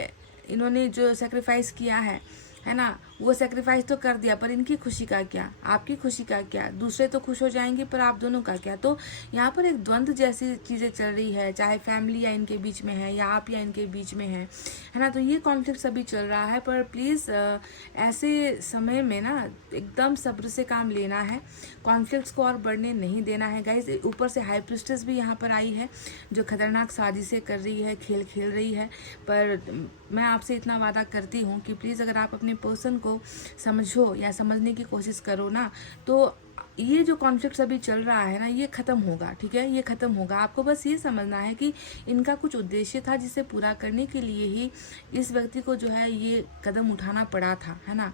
इन्होंने जो सेक्रीफाइस किया है ना, वो सेक्रीफाइस तो कर दिया, पर इनकी खुशी का क्या, आपकी खुशी का क्या, दूसरे तो खुश हो जाएंगे पर आप दोनों का क्या। तो यहाँ पर एक द्वंद्व जैसी चीज़ें चल रही है, चाहे फैमिली या इनके बीच में है या आप या इनके बीच में है ना। तो ये कॉन्फ्लिक्ट अभी चल रहा है, पर प्लीज़ ऐसे समय में ना एकदम सब्र से काम लेना है, कॉन्फ्लिक्ट्स को और बढ़ने नहीं देना है गाइज। ऊपर से हाई प्रिस्टेस भी यहाँ पर आई है जो खतरनाक साजिशें कर रही है, खेल खेल रही है। पर मैं आपसे इतना वादा करती हूँ कि प्लीज़ अगर आप अपने पर्सन को समझो या समझने की कोशिश करो ना, तो ये जो कॉन्फ्लिक्ट अभी चल रहा है ना, ये ख़त्म होगा, ठीक है, ये ख़त्म होगा। आपको बस ये समझना है कि इनका कुछ उद्देश्य था जिसे पूरा करने के लिए ही इस व्यक्ति को जो है ये कदम उठाना पड़ा था, है ना।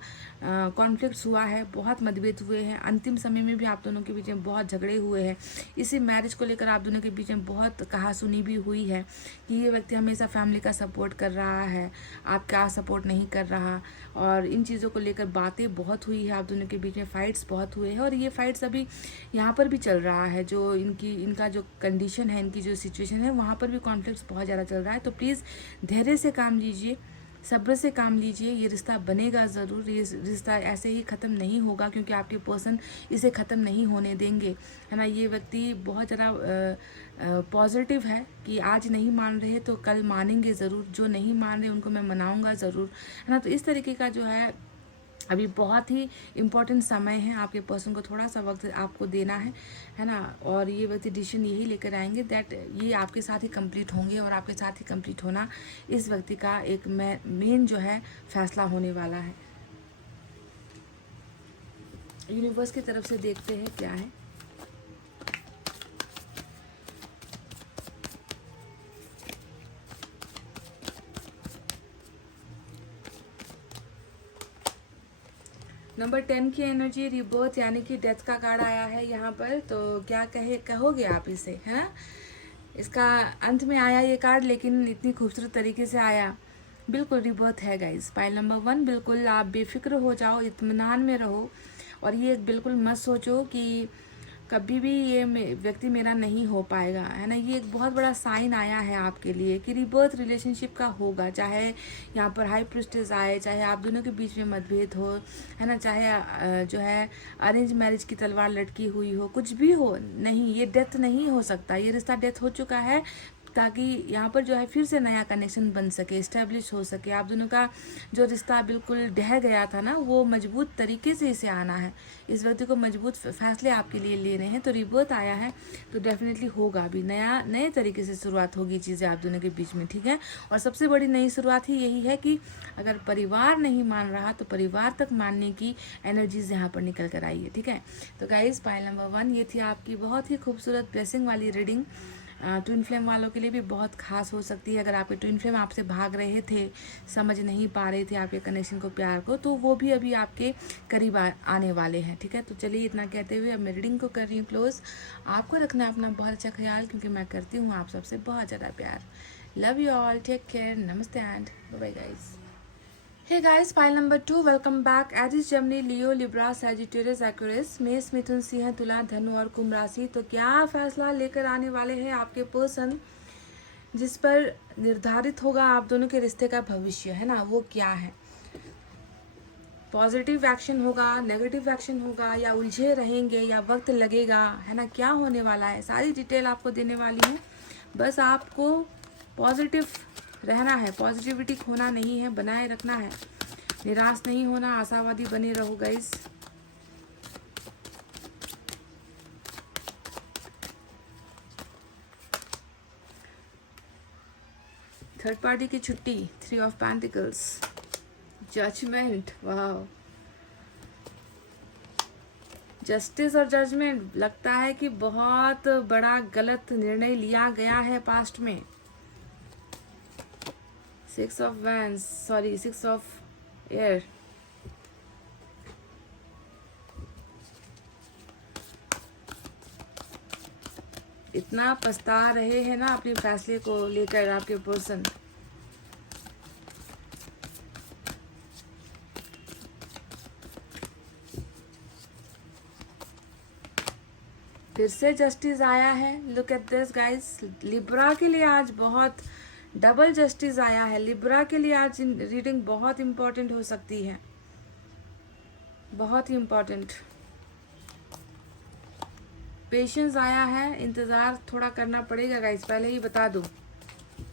कॉन्फ्लिक्ट्स हुआ है, बहुत मतभेद हुए हैं, अंतिम समय में भी आप दोनों के बीच में बहुत झगड़े हुए हैं। इसी मैरिज को लेकर आप दोनों के बीच में बहुत कहासुनी भी हुई है कि ये व्यक्ति हमेशा फैमिली का सपोर्ट कर रहा है, आपका सपोर्ट नहीं कर रहा, और इन चीज़ों को लेकर बातें बहुत हुई है, आप दोनों के बीच में फाइट्स बहुत हुए हैं। और ये फाइट्स अभी यहाँ पर भी चल रहा है, जो इनका जो कंडीशन है, इनकी जो सिचुएशन है, वहाँ पर भी कॉन्फ्लिक्ट्स बहुत ज़्यादा चल रहा है। तो प्लीज़ धैर्य से काम लीजिए, सब्र से काम लीजिए, ये रिश्ता बनेगा ज़रूर, ये रिश्ता ऐसे ही ख़त्म नहीं होगा, क्योंकि आपके पर्सन इसे ख़त्म नहीं होने देंगे, है ना। ये व्यक्ति बहुत ज़्यादा पॉजिटिव है कि आज नहीं मान रहे तो कल मानेंगे ज़रूर, जो नहीं मान रहे उनको मैं मनाऊंगा ज़रूर, है ना। तो इस तरीके का जो है अभी बहुत ही इम्पोर्टेंट समय है, आपके पर्सन को थोड़ा सा वक्त आपको देना है ना। और ये व्यक्ति डिसीजन यही लेकर आएंगे दैट ये आपके साथ ही कंप्लीट होंगे, और आपके साथ ही कंप्लीट होना इस व्यक्ति का एक मेन जो है फैसला होने वाला है। यूनिवर्स की तरफ से देखते हैं क्या है। नंबर 10 की एनर्जी रिबर्थ यानी कि डेथ का कार्ड आया है यहाँ पर। तो क्या कहोगे आप इसे, है ना। इसका अंत में आया ये कार्ड, लेकिन इतनी खूबसूरत तरीके से आया। बिल्कुल रिबर्थ है गाइस। पाइल नंबर 1, बिल्कुल आप बेफिक्र हो जाओ, इत्मीनान में रहो, और ये बिल्कुल मत सोचो कि कभी भी ये व्यक्ति मेरा नहीं हो पाएगा, है ना। ये एक बहुत बड़ा साइन आया है आपके लिए कि रिबर्थ रिलेशनशिप का होगा, चाहे यहाँ पर हाई प्रिस्टेस आए, चाहे आप दोनों के बीच में मतभेद हो, है ना, चाहे जो है अरेंज मैरिज की तलवार लटकी हुई हो, कुछ भी हो, नहीं, ये डेथ नहीं हो सकता, ये रिश्ता डेथ हो चुका है, ताकि यहाँ पर जो है फिर से नया कनेक्शन बन सके, इस्टेब्लिश हो सके। आप दोनों का जो रिश्ता बिल्कुल ढह गया था ना, वो मजबूत तरीके से इसे आना है। इस व्यक्ति को मजबूत फैसले आपके लिए लेने हैं। तो रिबर्थ आया है तो डेफिनेटली होगा, अभी नए तरीके से शुरुआत होगी चीज़ें आप दोनों के बीच में, ठीक है। और सबसे बड़ी नई शुरुआत ही यही है कि अगर परिवार नहीं मान रहा तो परिवार तक मानने की एनर्जीज यहाँ पर निकल कर आई है, ठीक है। तो गाइज, पाइल नंबर 1 ये थी आपकी बहुत ही खूबसूरत ब्लेसिंग वाली रीडिंग। ट्विन फ्लेम वालों के लिए भी बहुत खास हो सकती है। अगर आपके ट्विन फ्लेम आपसे भाग रहे थे, समझ नहीं पा रहे थे आपके कनेक्शन को, प्यार को, तो वो भी अभी आपके करीब आने वाले हैं, ठीक है। तो चलिए इतना कहते हुए अब मैं रीडिंग को कर रही हूँ क्लोज। आपको रखना अपना बहुत अच्छा ख्याल, क्योंकि मैं करती हूँ आप सबसे बहुत ज़्यादा प्यार। Love you all, take care, नमस्ते and bye guys. Hey guys, file number 2, welcome back. Aries, Gemini, Leo, Libra, Sagittarius, Aquarius, मेष, मिथुन, सिंह, तुला, धनु और कुंभ राशि। तो क्या फैसला लेकर आने वाले हैं आपके पर्सन, जिस पर निर्धारित होगा आप दोनों के रिश्ते का भविष्य, है ना, वो क्या है। पॉजिटिव एक्शन होगा, नेगेटिव एक्शन होगा, या उलझे रहेंगे, या वक्त लगेगा, है ना, क्या होने वाला है, सारी डिटेल आपको देने वाली हूँ। बस आपको पॉजिटिव रहना है, पॉजिटिविटी खोना नहीं है, बनाए रखना है, निराश नहीं होना, आशावादी बने रहो गाइस। थर्ड पार्टी की छुट्टी, 3 ऑफ पेंटिकल्स, जजमेंट, वाह, जस्टिस और जजमेंट। लगता है कि बहुत बड़ा गलत निर्णय लिया गया है पास्ट में। 6 of wands, sorry 6 of air, इतना पछता रहे हैं ना अपने फैसले को लेकर आपके पर्सन। फिर से जस्टिस आया है, look at this guys. Libra के लिए आज बहुत डबल जस्टिस आया है। लिब्रा के लिए आज रीडिंग बहुत इंपॉर्टेंट हो सकती है। बहुत ही इम्पोर्टेंट। पेशेंस आया है, इंतज़ार थोड़ा करना पड़ेगा गाइस, पहले ही बता दूँ।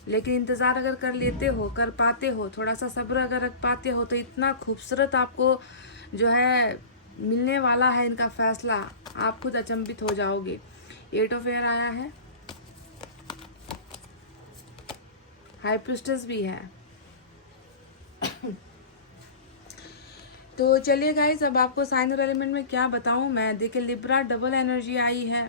लेकिन इंतज़ार अगर कर लेते हो, कर पाते हो, थोड़ा सा सब्र अगर रख पाते हो, तो इतना खूबसूरत आपको जो है मिलने वाला है इनका फैसला, आप खुद अचंभित हो जाओगे। 8 ऑफ एयर आया है, हाई प्रिस्टेस भी है। तो चलिए गाइस, अब आपको साइन और एलिमेंट में क्या बताऊं मैं। देखिए, लिब्रा डबल एनर्जी आई है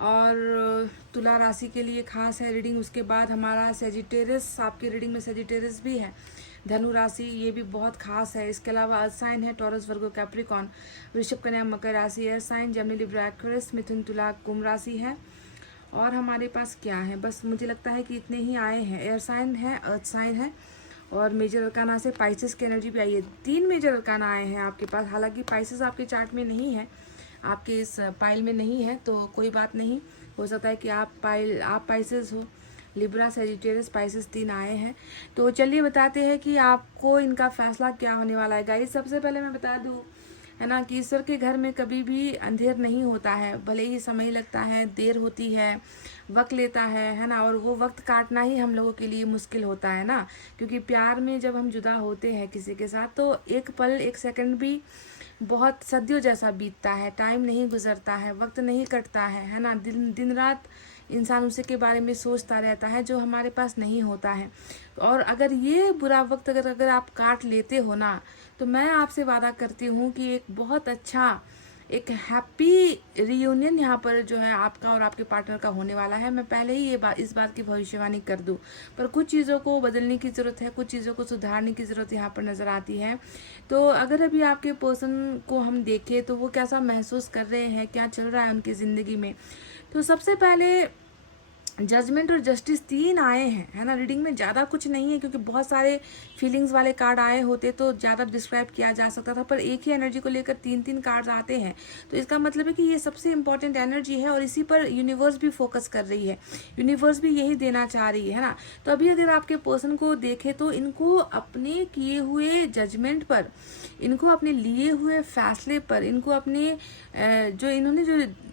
और तुला राशि के लिए खास है रीडिंग। उसके बाद हमारा सेजिटेरियस, आपकी रीडिंग में सेजिटेरियस भी है। धनु राशि, ये भी बहुत खास है। इसके अलावा अर्थ साइन है टॉरस, वर्गो, कैप्रिकॉन, वृषभ, कन्या, मकर राशि। Air sign Gemini, Libra, Aquarius, मिथुन, तुला, कुंभ राशि है। और हमारे पास क्या है, बस मुझे लगता है कि इतने ही आए हैं। एयर साइन है, अर्थ साइन है, और मेजर अरकाना से पाइसेस की एनर्जी भी आई है। 3 मेजर अरकाना आए हैं आपके पास। हालांकि पाइसेस आपके चार्ट में नहीं है, आपके इस पाइल में नहीं है, तो कोई बात नहीं, हो सकता है कि आप पाइसेस हो। लिब्रा, सेजिटेरियस, पाइसेस 3 आए हैं। तो चलिए बताते हैं कि आपको इनका फैसला क्या होने वाला है गाइस। सबसे पहले मैं बता दूं, है ना, कि ईश्वर के घर में कभी भी अंधेर नहीं होता है। भले ही समय लगता है, देर होती है, वक्त लेता है ना, और वो वक्त काटना ही हम लोगों के लिए मुश्किल होता है ना। क्योंकि प्यार में जब हम जुदा होते हैं किसी के साथ, तो एक पल, एक सेकंड भी बहुत सदियों जैसा बीतता है। टाइम नहीं गुजरता है, वक्त नहीं कटता है ना। दिन रात इंसान उसी के बारे में सोचता रहता है जो हमारे पास नहीं होता है। और अगर ये बुरा वक्त अगर आप काट लेते हो ना, तो मैं आपसे वादा करती हूँ कि एक बहुत अच्छा, एक हैप्पी रियूनियन यहाँ पर जो है आपका और आपके पार्टनर का होने वाला है। मैं पहले ही इस बात की भविष्यवाणी कर दूं। पर कुछ चीज़ों को बदलने की ज़रूरत है, कुछ चीज़ों को सुधारने की ज़रूरत यहाँ पर नज़र आती है। तो अगर अभी आपके पर्सन को हम देखें तो वो कैसा महसूस कर रहे हैं, क्या चल रहा है उनकी ज़िंदगी में, तो सबसे पहले जजमेंट और जस्टिस 3 आए हैं, है ना। रीडिंग में ज़्यादा कुछ नहीं है, क्योंकि बहुत सारे फीलिंग्स वाले कार्ड आए होते तो ज़्यादा डिस्क्राइब किया जा सकता था, पर एक ही एनर्जी को लेकर 3 कार्ड्स आते हैं। तो इसका मतलब है कि ये सबसे इंपॉर्टेंट एनर्जी है और इसी पर यूनिवर्स भी फोकस कर रही है, यूनिवर्स भी यही देना चाह रही है ना। तो अभी अगर आपके पर्सन को देखें तो इनको अपने किए हुए जजमेंट पर, इनको अपने लिए हुए फैसले पर, इनको अपने जो इन्होंने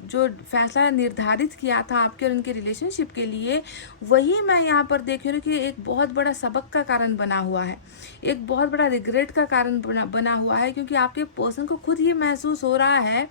जो फैसला निर्धारित किया था आपके और उनके रिलेशनशिप के लिए, वही मैं यहाँ पर देख रही हूँ कि एक बहुत बड़ा सबक का कारण बना हुआ है, एक बहुत बड़ा रिग्रेट का कारण बना हुआ है। क्योंकि आपके पर्सन को खुद ये महसूस हो रहा है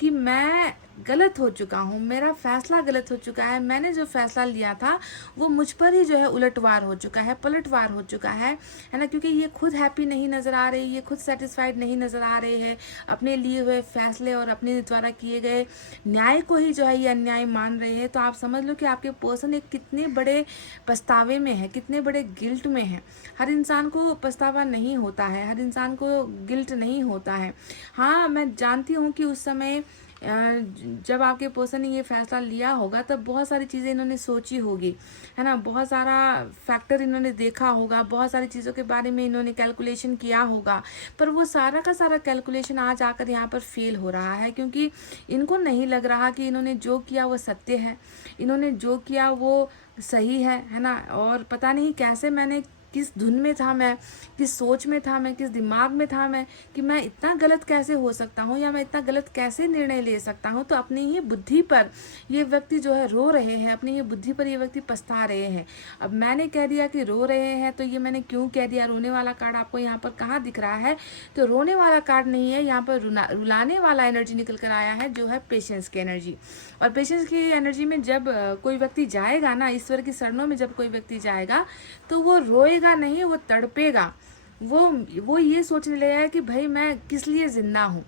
कि मैं गलत हो चुका हूँ, मेरा फैसला गलत हो चुका है, मैंने जो फैसला लिया था वो मुझ पर ही जो है उलटवार हो चुका है, पलटवार हो चुका है ना। क्योंकि ये खुद हैप्पी नहीं नज़र आ रहे, ये खुद सेटिस्फाइड नहीं नज़र आ रहे हैं अपने लिए हुए फैसले और अपने द्वारा किए गए न्याय को ही जो है ये अन्याय मान रहे हैं। तो आप समझ लो कि आपके पर्सन एक कितने बड़े पछतावे में है, कितने बड़े गिल्ट में है। हर इंसान को पछतावा नहीं होता है, हर इंसान को गिल्ट नहीं होता है। हाँ, मैं जानती हूँ कि उस समय जब आपके पर्सन ने ये फैसला लिया होगा तब बहुत सारी चीज़ें इन्होंने सोची होगी, है ना, बहुत सारा फैक्टर इन्होंने देखा होगा, बहुत सारी चीज़ों के बारे में इन्होंने कैलकुलेशन किया होगा। पर वो सारा का सारा कैलकुलेशन आज आकर यहाँ पर फेल हो रहा है, क्योंकि इनको नहीं लग रहा कि इन्होंने जो किया वो सत्य है, इन्होंने जो किया वो सही है ना। और पता नहीं कैसे, मैंने किस धुन में था मैं, किस सोच में था मैं, किस दिमाग में था मैं, कि मैं इतना गलत कैसे हो सकता हूँ या मैं इतना गलत कैसे निर्णय ले सकता हूँ। तो अपनी ही बुद्धि पर ये व्यक्ति जो है रो रहे हैं, अपनी ही बुद्धि पर ये व्यक्ति पछता रहे हैं। अब मैंने कह दिया कि रो रहे हैं, तो ये मैंने क्यों कह दिया। रोने वाला कार्ड आपको यहाँ पर कहाँ दिख रहा है, तो रोने वाला कार्ड नहीं है, यहाँ पर रुलाने वाला एनर्जी निकल कर आया है, जो है पेशेंस की एनर्जी। और पेशेंस की एनर्जी में जब कोई व्यक्ति जाएगा ना, ईश्वर की शरणों में जब कोई व्यक्ति जाएगा, तो वो रोएगा नहीं, वो तड़पेगा। वो ये सोचने लगेगा कि भाई मैं किस लिए जिंदा हूँ,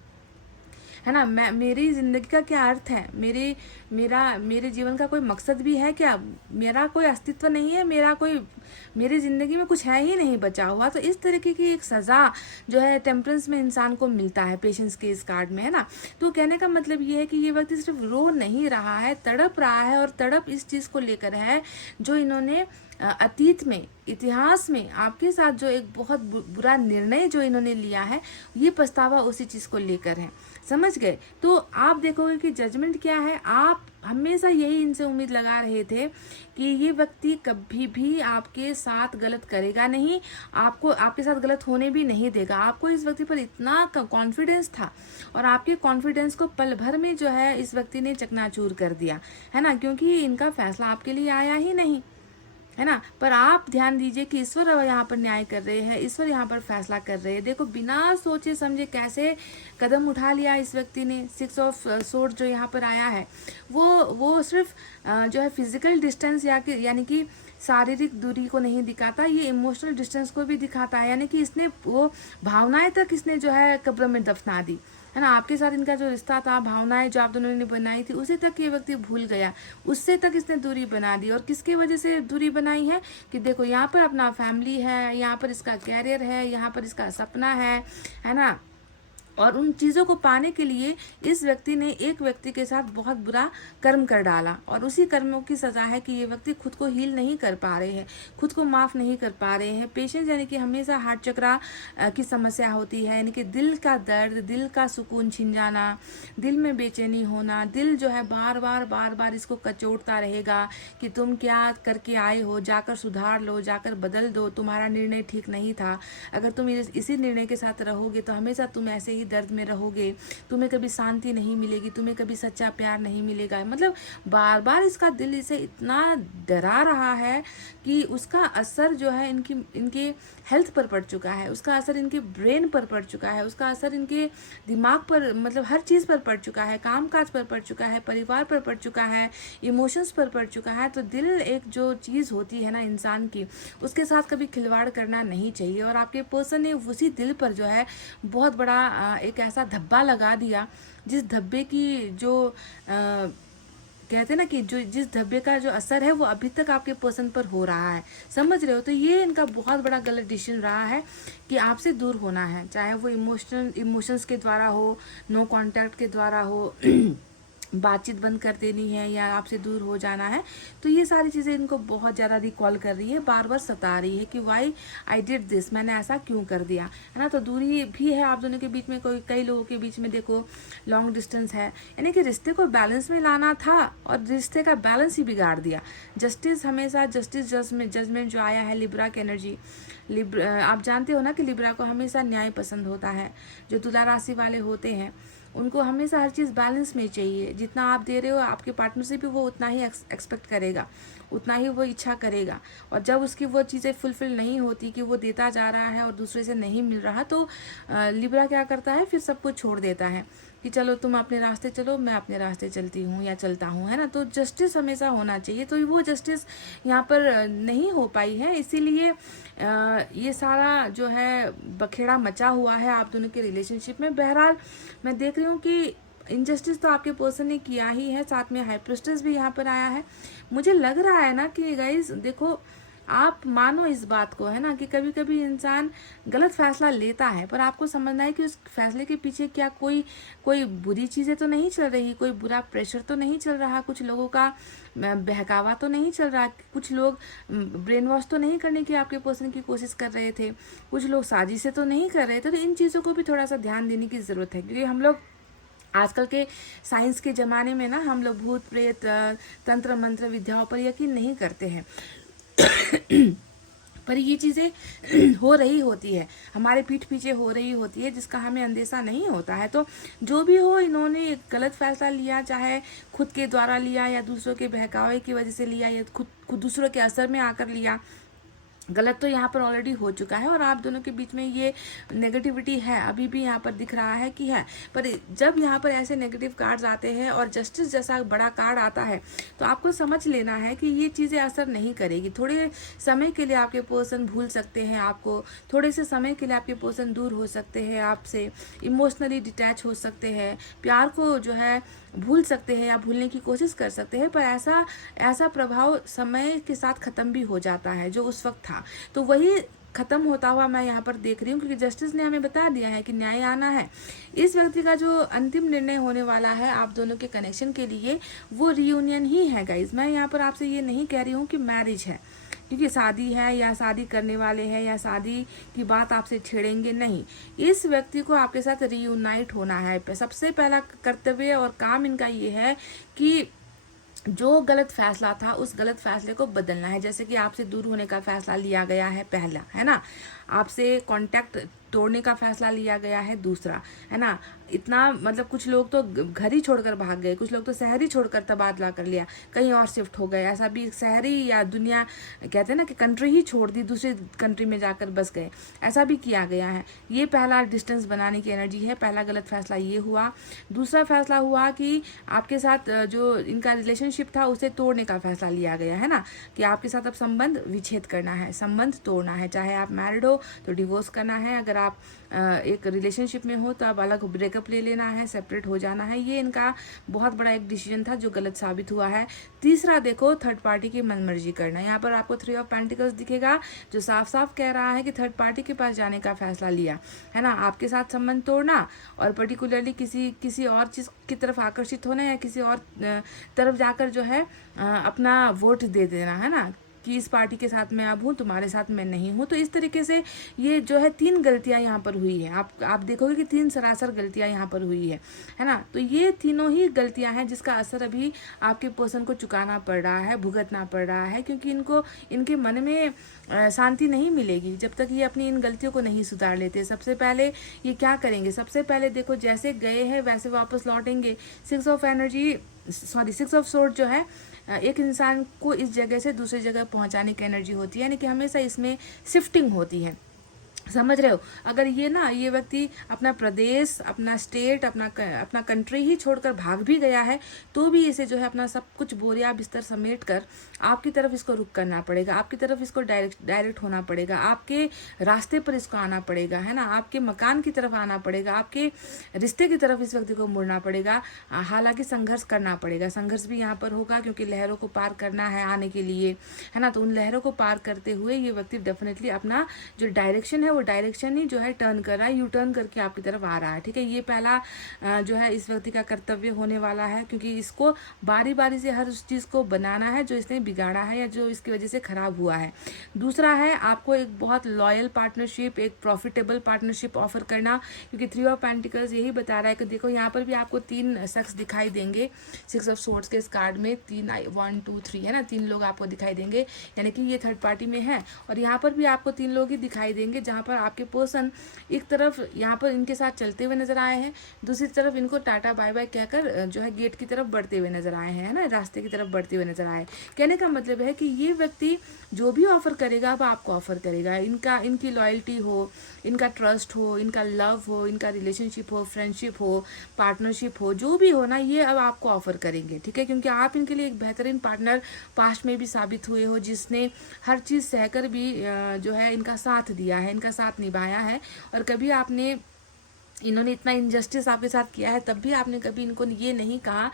है ना, मेरी ज़िंदगी का क्या अर्थ है, मेरे जीवन का कोई मकसद भी है क्या, मेरा कोई अस्तित्व नहीं है, मेरी ज़िंदगी में कुछ है ही नहीं बचा हुआ। तो इस तरीके की एक सज़ा जो है टेम्परेंस में इंसान को मिलता है पेशेंस के इस कार्ड में, है ना। तो कहने का मतलब ये है कि ये व्यक्ति सिर्फ रो नहीं रहा है, तड़प रहा है, और तड़प इस चीज़ को लेकर है जो इन्होंने अतीत में, इतिहास में आपके साथ जो एक बहुत बुरा निर्णय जो इन्होंने लिया है, ये पछतावा उसी चीज़ को लेकर है। समझ गए। तो आप देखोगे कि जजमेंट क्या है, आप आप हमेशा यही इनसे उम्मीद लगा रहे थे कि ये व्यक्ति कभी भी आपके साथ गलत करेगा नहीं, आपको आपके साथ गलत होने भी नहीं देगा। आपको इस व्यक्ति पर इतना कॉन्फिडेंस था और आपके कॉन्फिडेंस को पल भर में जो है इस व्यक्ति ने चकनाचूर कर दिया, है ना, क्योंकि इनका फैसला आपके लिए आया ही नहीं, है ना। पर आप ध्यान दीजिए कि ईश्वर यहाँ पर न्याय कर रहे हैं, ईश्वर यहाँ पर फैसला कर रहे हैं। देखो बिना सोचे समझे कैसे कदम उठा लिया इस व्यक्ति ने। 6 ऑफ सोर्ड जो यहाँ पर आया है वो सिर्फ जो है फिजिकल डिस्टेंस यानी कि शारीरिक दूरी को नहीं दिखाता, ये इमोशनल डिस्टेंस को भी दिखाता है। यानी कि इसने वो भावनाएं तक इसने जो है कब्र में दफना दी, है ना। आपके साथ इनका जो रिश्ता था, भावनाएं जो आप दोनों ने बनाई थी, उसी तक ये व्यक्ति भूल गया, उससे तक इसने दूरी बना दी। और किसकी वजह से दूरी बनाई है कि देखो यहाँ पर अपना फैमिली है, यहाँ पर इसका कैरियर है, यहाँ पर इसका सपना है ना। और उन चीज़ों को पाने के लिए इस व्यक्ति ने एक व्यक्ति के साथ बहुत बुरा कर्म कर डाला और उसी कर्मों की सज़ा है कि ये व्यक्ति खुद को हील नहीं कर पा रहे हैं, खुद को माफ़ नहीं कर पा रहे हैं। पेशेंस यानी कि हमेशा हार्ट चक्रा की समस्या होती है, यानी कि दिल का दर्द, दिल का सुकून छिन जाना, दिल में बेचैनी होना, दिल जो है बार बार इसको कचोटता रहेगा कि तुम क्या करके आए हो, जाकर सुधार लो, जाकर बदल दो, तुम्हारा निर्णय ठीक नहीं था, अगर तुम इसी निर्णय के साथ रहोगे तो हमेशा तुम ऐसे ही दर्द में रहोगे, तुम्हें कभी शांति नहीं मिलेगी, तुम्हें कभी सच्चा प्यार नहीं मिलेगा। मतलब बार बार इसका दिल इसे इतना डरा रहा है कि उसका असर जो है इनके हेल्थ पर पड़ चुका है, उसका असर इनके ब्रेन पर पड़ चुका है, उसका असर इनके दिमाग पर, मतलब हर चीज़ पर पड़ चुका है, काम काज पर पड़ चुका है, परिवार पर पड़ चुका है, इमोशंस पर पड़ चुका है। तो दिल एक जो चीज़ होती है ना इंसान की, उसके साथ कभी खिलवाड़ करना नहीं चाहिए। और आपके पर्सन ने उसी दिल पर जो है बहुत बड़ा एक ऐसा धब्बा लगा दिया, जिस धब्बे की जो कहते हैं ना कि जो जिस धब्बे का जो असर है वो अभी तक आपके पर्सन पर हो रहा है, समझ रहे हो। तो ये इनका बहुत बड़ा गलत डिसीजन रहा है कि आपसे दूर होना है, चाहे वो इमोशंस के द्वारा हो, नो कांटेक्ट के द्वारा हो, बातचीत बंद कर देनी है या आपसे दूर हो जाना है। तो ये सारी चीज़ें इनको बहुत ज़्यादा रिकॉल कर रही है, बार बार सता रही है कि वाई आई डिड दिस, मैंने ऐसा क्यों कर दिया, है ना। तो दूरी भी है आप दोनों के बीच में, कई लोगों के बीच में देखो लॉन्ग डिस्टेंस है, यानी कि रिश्ते को बैलेंस में लाना था और रिश्ते का बैलेंस ही बिगाड़ दिया। जस्टिस हमेशा जजमेंट जो आया है लिब्रा की एनर्जी, आप जानते हो ना कि लिब्रा को हमेशा न्याय पसंद होता है। जो तुला राशि वाले होते हैं उनको हमेशा हर चीज़ बैलेंस में चाहिए, जितना आप दे रहे हो आपके पार्टनर से भी वो उतना ही एक्सपेक्ट करेगा, उतना ही वो इच्छा करेगा। और जब उसकी वो चीज़ें फुलफिल नहीं होती कि वो देता जा रहा है और दूसरे से नहीं मिल रहा, तो लिब्रा क्या करता है, फिर सब कुछ छोड़ देता है कि चलो तुम अपने रास्ते चलो, मैं अपने रास्ते चलती हूँ या चलता हूँ, है ना। तो जस्टिस हमेशा होना चाहिए, तो वो जस्टिस यहाँ पर नहीं हो पाई है, इसीलिए ये सारा जो है बखेड़ा मचा हुआ है आप दोनों के रिलेशनशिप में। बहरहाल मैं देख रही हूँ कि इनजस्टिस तो आपके पर्सन ने किया ही है, साथ में हाई प्रिस्टेस भी यहाँ पर आया है। मुझे लग रहा है ना कि गाइज देखो, आप मानो इस बात को, है ना, कि कभी कभी इंसान गलत फैसला लेता है, पर आपको समझना है कि उस फैसले के पीछे क्या कोई बुरी चीज़ें तो नहीं चल रही, कोई बुरा प्रेशर तो नहीं चल रहा, कुछ लोगों का बहकावा तो नहीं चल रहा, कुछ लोग ब्रेन वॉश तो नहीं करने की आपके पर्सन की कोशिश कर रहे थे, कुछ लोग साजिशें तो नहीं कर रहे थे। तो इन चीज़ों को भी थोड़ा सा ध्यान देने की ज़रूरत है, क्योंकि हम लोग आजकल के साइंस के ज़माने में ना हम लोग भूत प्रेत तंत्र मंत्र विद्याओं पर यकीन नहीं करते हैं पर ये चीज़ें हो रही होती है, हमारे पीठ पीछे हो रही होती है, जिसका हमें अंदेशा नहीं होता है। तो जो भी हो, इन्होंने एक गलत फैसला लिया, चाहे खुद के द्वारा लिया या दूसरों के बहकावे की वजह से लिया या खुद दूसरों के असर में आकर लिया, गलत तो यहाँ पर ऑलरेडी हो चुका है। और आप दोनों के बीच में ये नेगेटिविटी है, अभी भी यहाँ पर दिख रहा है कि है। पर जब यहाँ पर ऐसे नेगेटिव कार्ड्स आते हैं और जस्टिस जैसा बड़ा कार्ड आता है, तो आपको समझ लेना है कि ये चीज़ें असर नहीं करेगी। थोड़े समय के लिए आपके पर्सन भूल सकते हैं आपको, थोड़े से समय के लिए आपके पर्सन दूर हो सकते हैं आपसे, इमोशनली डिटैच हो सकते हैं, प्यार को जो है भूल सकते हैं या भूलने की कोशिश कर सकते हैं, पर ऐसा प्रभाव समय के साथ ख़त्म भी हो जाता है जो उस वक्त था। तो वही ख़त्म होता हुआ मैं यहाँ पर देख रही हूँ, क्योंकि जस्टिस ने हमें बता दिया है कि न्याय आना है। इस व्यक्ति का जो अंतिम निर्णय होने वाला है आप दोनों के कनेक्शन के लिए, वो रियूनियन ही है गाइज। मैं यहाँ पर आपसे ये नहीं कह रही हूँ कि मैरिज है, क्योंकि शादी है या शादी करने वाले हैं या शादी की बात आपसे छेड़ेंगे, नहीं। इस व्यक्ति को आपके साथ रियूनाइट होना है। सबसे पहला कर्तव्य और काम इनका ये है कि जो गलत फैसला था उस गलत फैसले को बदलना है। जैसे कि आपसे दूर होने का फैसला लिया गया है पहला, है ना, आपसे कांटेक्ट तोड़ने का फैसला लिया गया है दूसरा, है ना। इतना मतलब कुछ लोग तो घर ही छोड़कर भाग गए, कुछ लोग तो शहर ही छोड़कर तबादला कर लिया, कहीं और शिफ्ट हो गए। ऐसा भी शहरी या दुनिया कहते हैं ना कि कंट्री ही छोड़ दी, दूसरी कंट्री में जाकर बस गए, ऐसा भी किया गया है। ये पहला डिस्टेंस बनाने की एनर्जी है, पहला गलत फैसला ये हुआ। दूसरा फैसला हुआ कि आपके साथ जो इनका रिलेशनशिप था उसे तोड़ने का फैसला लिया गया है ना, कि आपके साथ अब संबंध विच्छेद करना है, संबंध तोड़ना है। चाहे आप मैरिड हो तो डिवोर्स करना है, अगर आप एक रिलेशनशिप में हो तो अब अलग ब्रेकअप ले लेना है, सेपरेट हो जाना है। ये इनका बहुत बड़ा एक डिसीजन था जो गलत साबित हुआ है। तीसरा देखो, थर्ड पार्टी की मनमर्जी करना। यहाँ पर आपको 3 ऑफ पेंटिकल्स दिखेगा जो साफ साफ कह रहा है कि थर्ड पार्टी के पास जाने का फैसला लिया है ना, आपके साथ संबंध तोड़ना और पर्टिकुलरली किसी और चीज़ की तरफ आकर्षित होना या किसी और तरफ जाकर जो है अपना वोट दे देना, है ना, कि इस पार्टी के साथ मैं अब हूँ, तुम्हारे साथ मैं नहीं हूँ। तो इस तरीके से ये जो है 3 गलतियाँ यहाँ पर हुई है। आप देखोगे कि 3 सरासर गलतियाँ यहाँ पर हुई है ना। तो ये तीनों ही गलतियाँ हैं जिसका असर अभी आपके पर्सन को चुकाना पड़ रहा है, भुगतना पड़ रहा है, क्योंकि इनके मन में शांति नहीं मिलेगी जब तक ये अपनी इन गलतियों को नहीं सुधार लेते। सबसे पहले ये क्या करेंगे, सबसे पहले देखो जैसे गए हैं वैसे वापस लौटेंगे। 6 ऑफ सोर्ड जो है एक इंसान को इस जगह से दूसरी जगह पहुंचाने की एनर्जी होती है, यानी कि हमेशा इसमें शिफ्टिंग होती है, समझ रहे हो। अगर ये व्यक्ति अपना प्रदेश, अपना स्टेट, अपना कंट्री ही छोड़कर भाग भी गया है तो भी इसे जो है अपना सब कुछ बोरिया बिस्तर समेट कर आपकी तरफ इसको रुख करना पड़ेगा, आपकी तरफ इसको डायरेक्ट होना पड़ेगा, आपके रास्ते पर इसको आना पड़ेगा, है ना, आपके मकान की तरफ आना पड़ेगा, आपके रिश्ते की तरफ इस व्यक्ति को मुड़ना पड़ेगा। हालांकि संघर्ष करना पड़ेगा, संघर्ष भी यहाँ पर होगा क्योंकि लहरों को पार करना है आने के लिए, है ना। तो उन लहरों को पार करते हुए ये व्यक्ति डेफिनेटली अपना जो डायरेक्शन है वो डायरेक्शन ही जो है टर्न कर रहा है, यू टर्न करके आपकी तरफ आ रहा है, ठीक है। ये पहला जो है इस व्यक्ति का कर्तव्य होने वाला है, क्योंकि इसको बारी बारी से हर उस चीज़ को बनाना है जो इसने बिगाड़ा है या जो इसकी वजह से खराब हुआ है। दूसरा है आपको एक बहुत लॉयल पार्टनरशिप, एक प्रॉफिटेबल पार्टनरशिप ऑफर करना, क्योंकि 3 ऑफ पेंटिकल्स यही बता रहा है कि देखो यहाँ पर भी आपको 3 शख्स दिखाई देंगे 6 ऑफ सोर्ड्स के इस कार्ड में। 1 2 3 है ना, 3 लोग आपको दिखाई देंगे, यानी कि ये थर्ड पार्टी में है। और यहाँ पर भी आपको 3 लोग ही दिखाई देंगे जहाँ पर आपके पर्सन एक तरफ यहाँ पर इनके साथ चलते हुए नजर आए हैं, दूसरी तरफ इनको टाटा बाय बाय कहकर जो है गेट की तरफ बढ़ते हुए नजर आए हैं, है ना, रास्ते की तरफ बढ़ते हुए नजर आए। कहने का मतलब है कि ये व्यक्ति जो भी ऑफर करेगा वो आपको ऑफर करेगा, इनकी लॉयल्टी हो, इनका ट्रस्ट हो, इनका लव हो, इनका रिलेशनशिप हो, फ्रेंडशिप हो, पार्टनरशिप हो, जो भी हो ना, ये अब आपको ऑफर करेंगे, ठीक है। क्योंकि आप इनके लिए एक बेहतरीन पार्टनर पास्ट में भी साबित हुए हो, जिसने हर चीज़ सहकर भी जो है इनका साथ दिया है, इनका साथ निभाया है। और कभी इन्होंने इतना इनजस्टिस आपके साथ किया है तब भी आपने कभी इनको ये नहीं कहा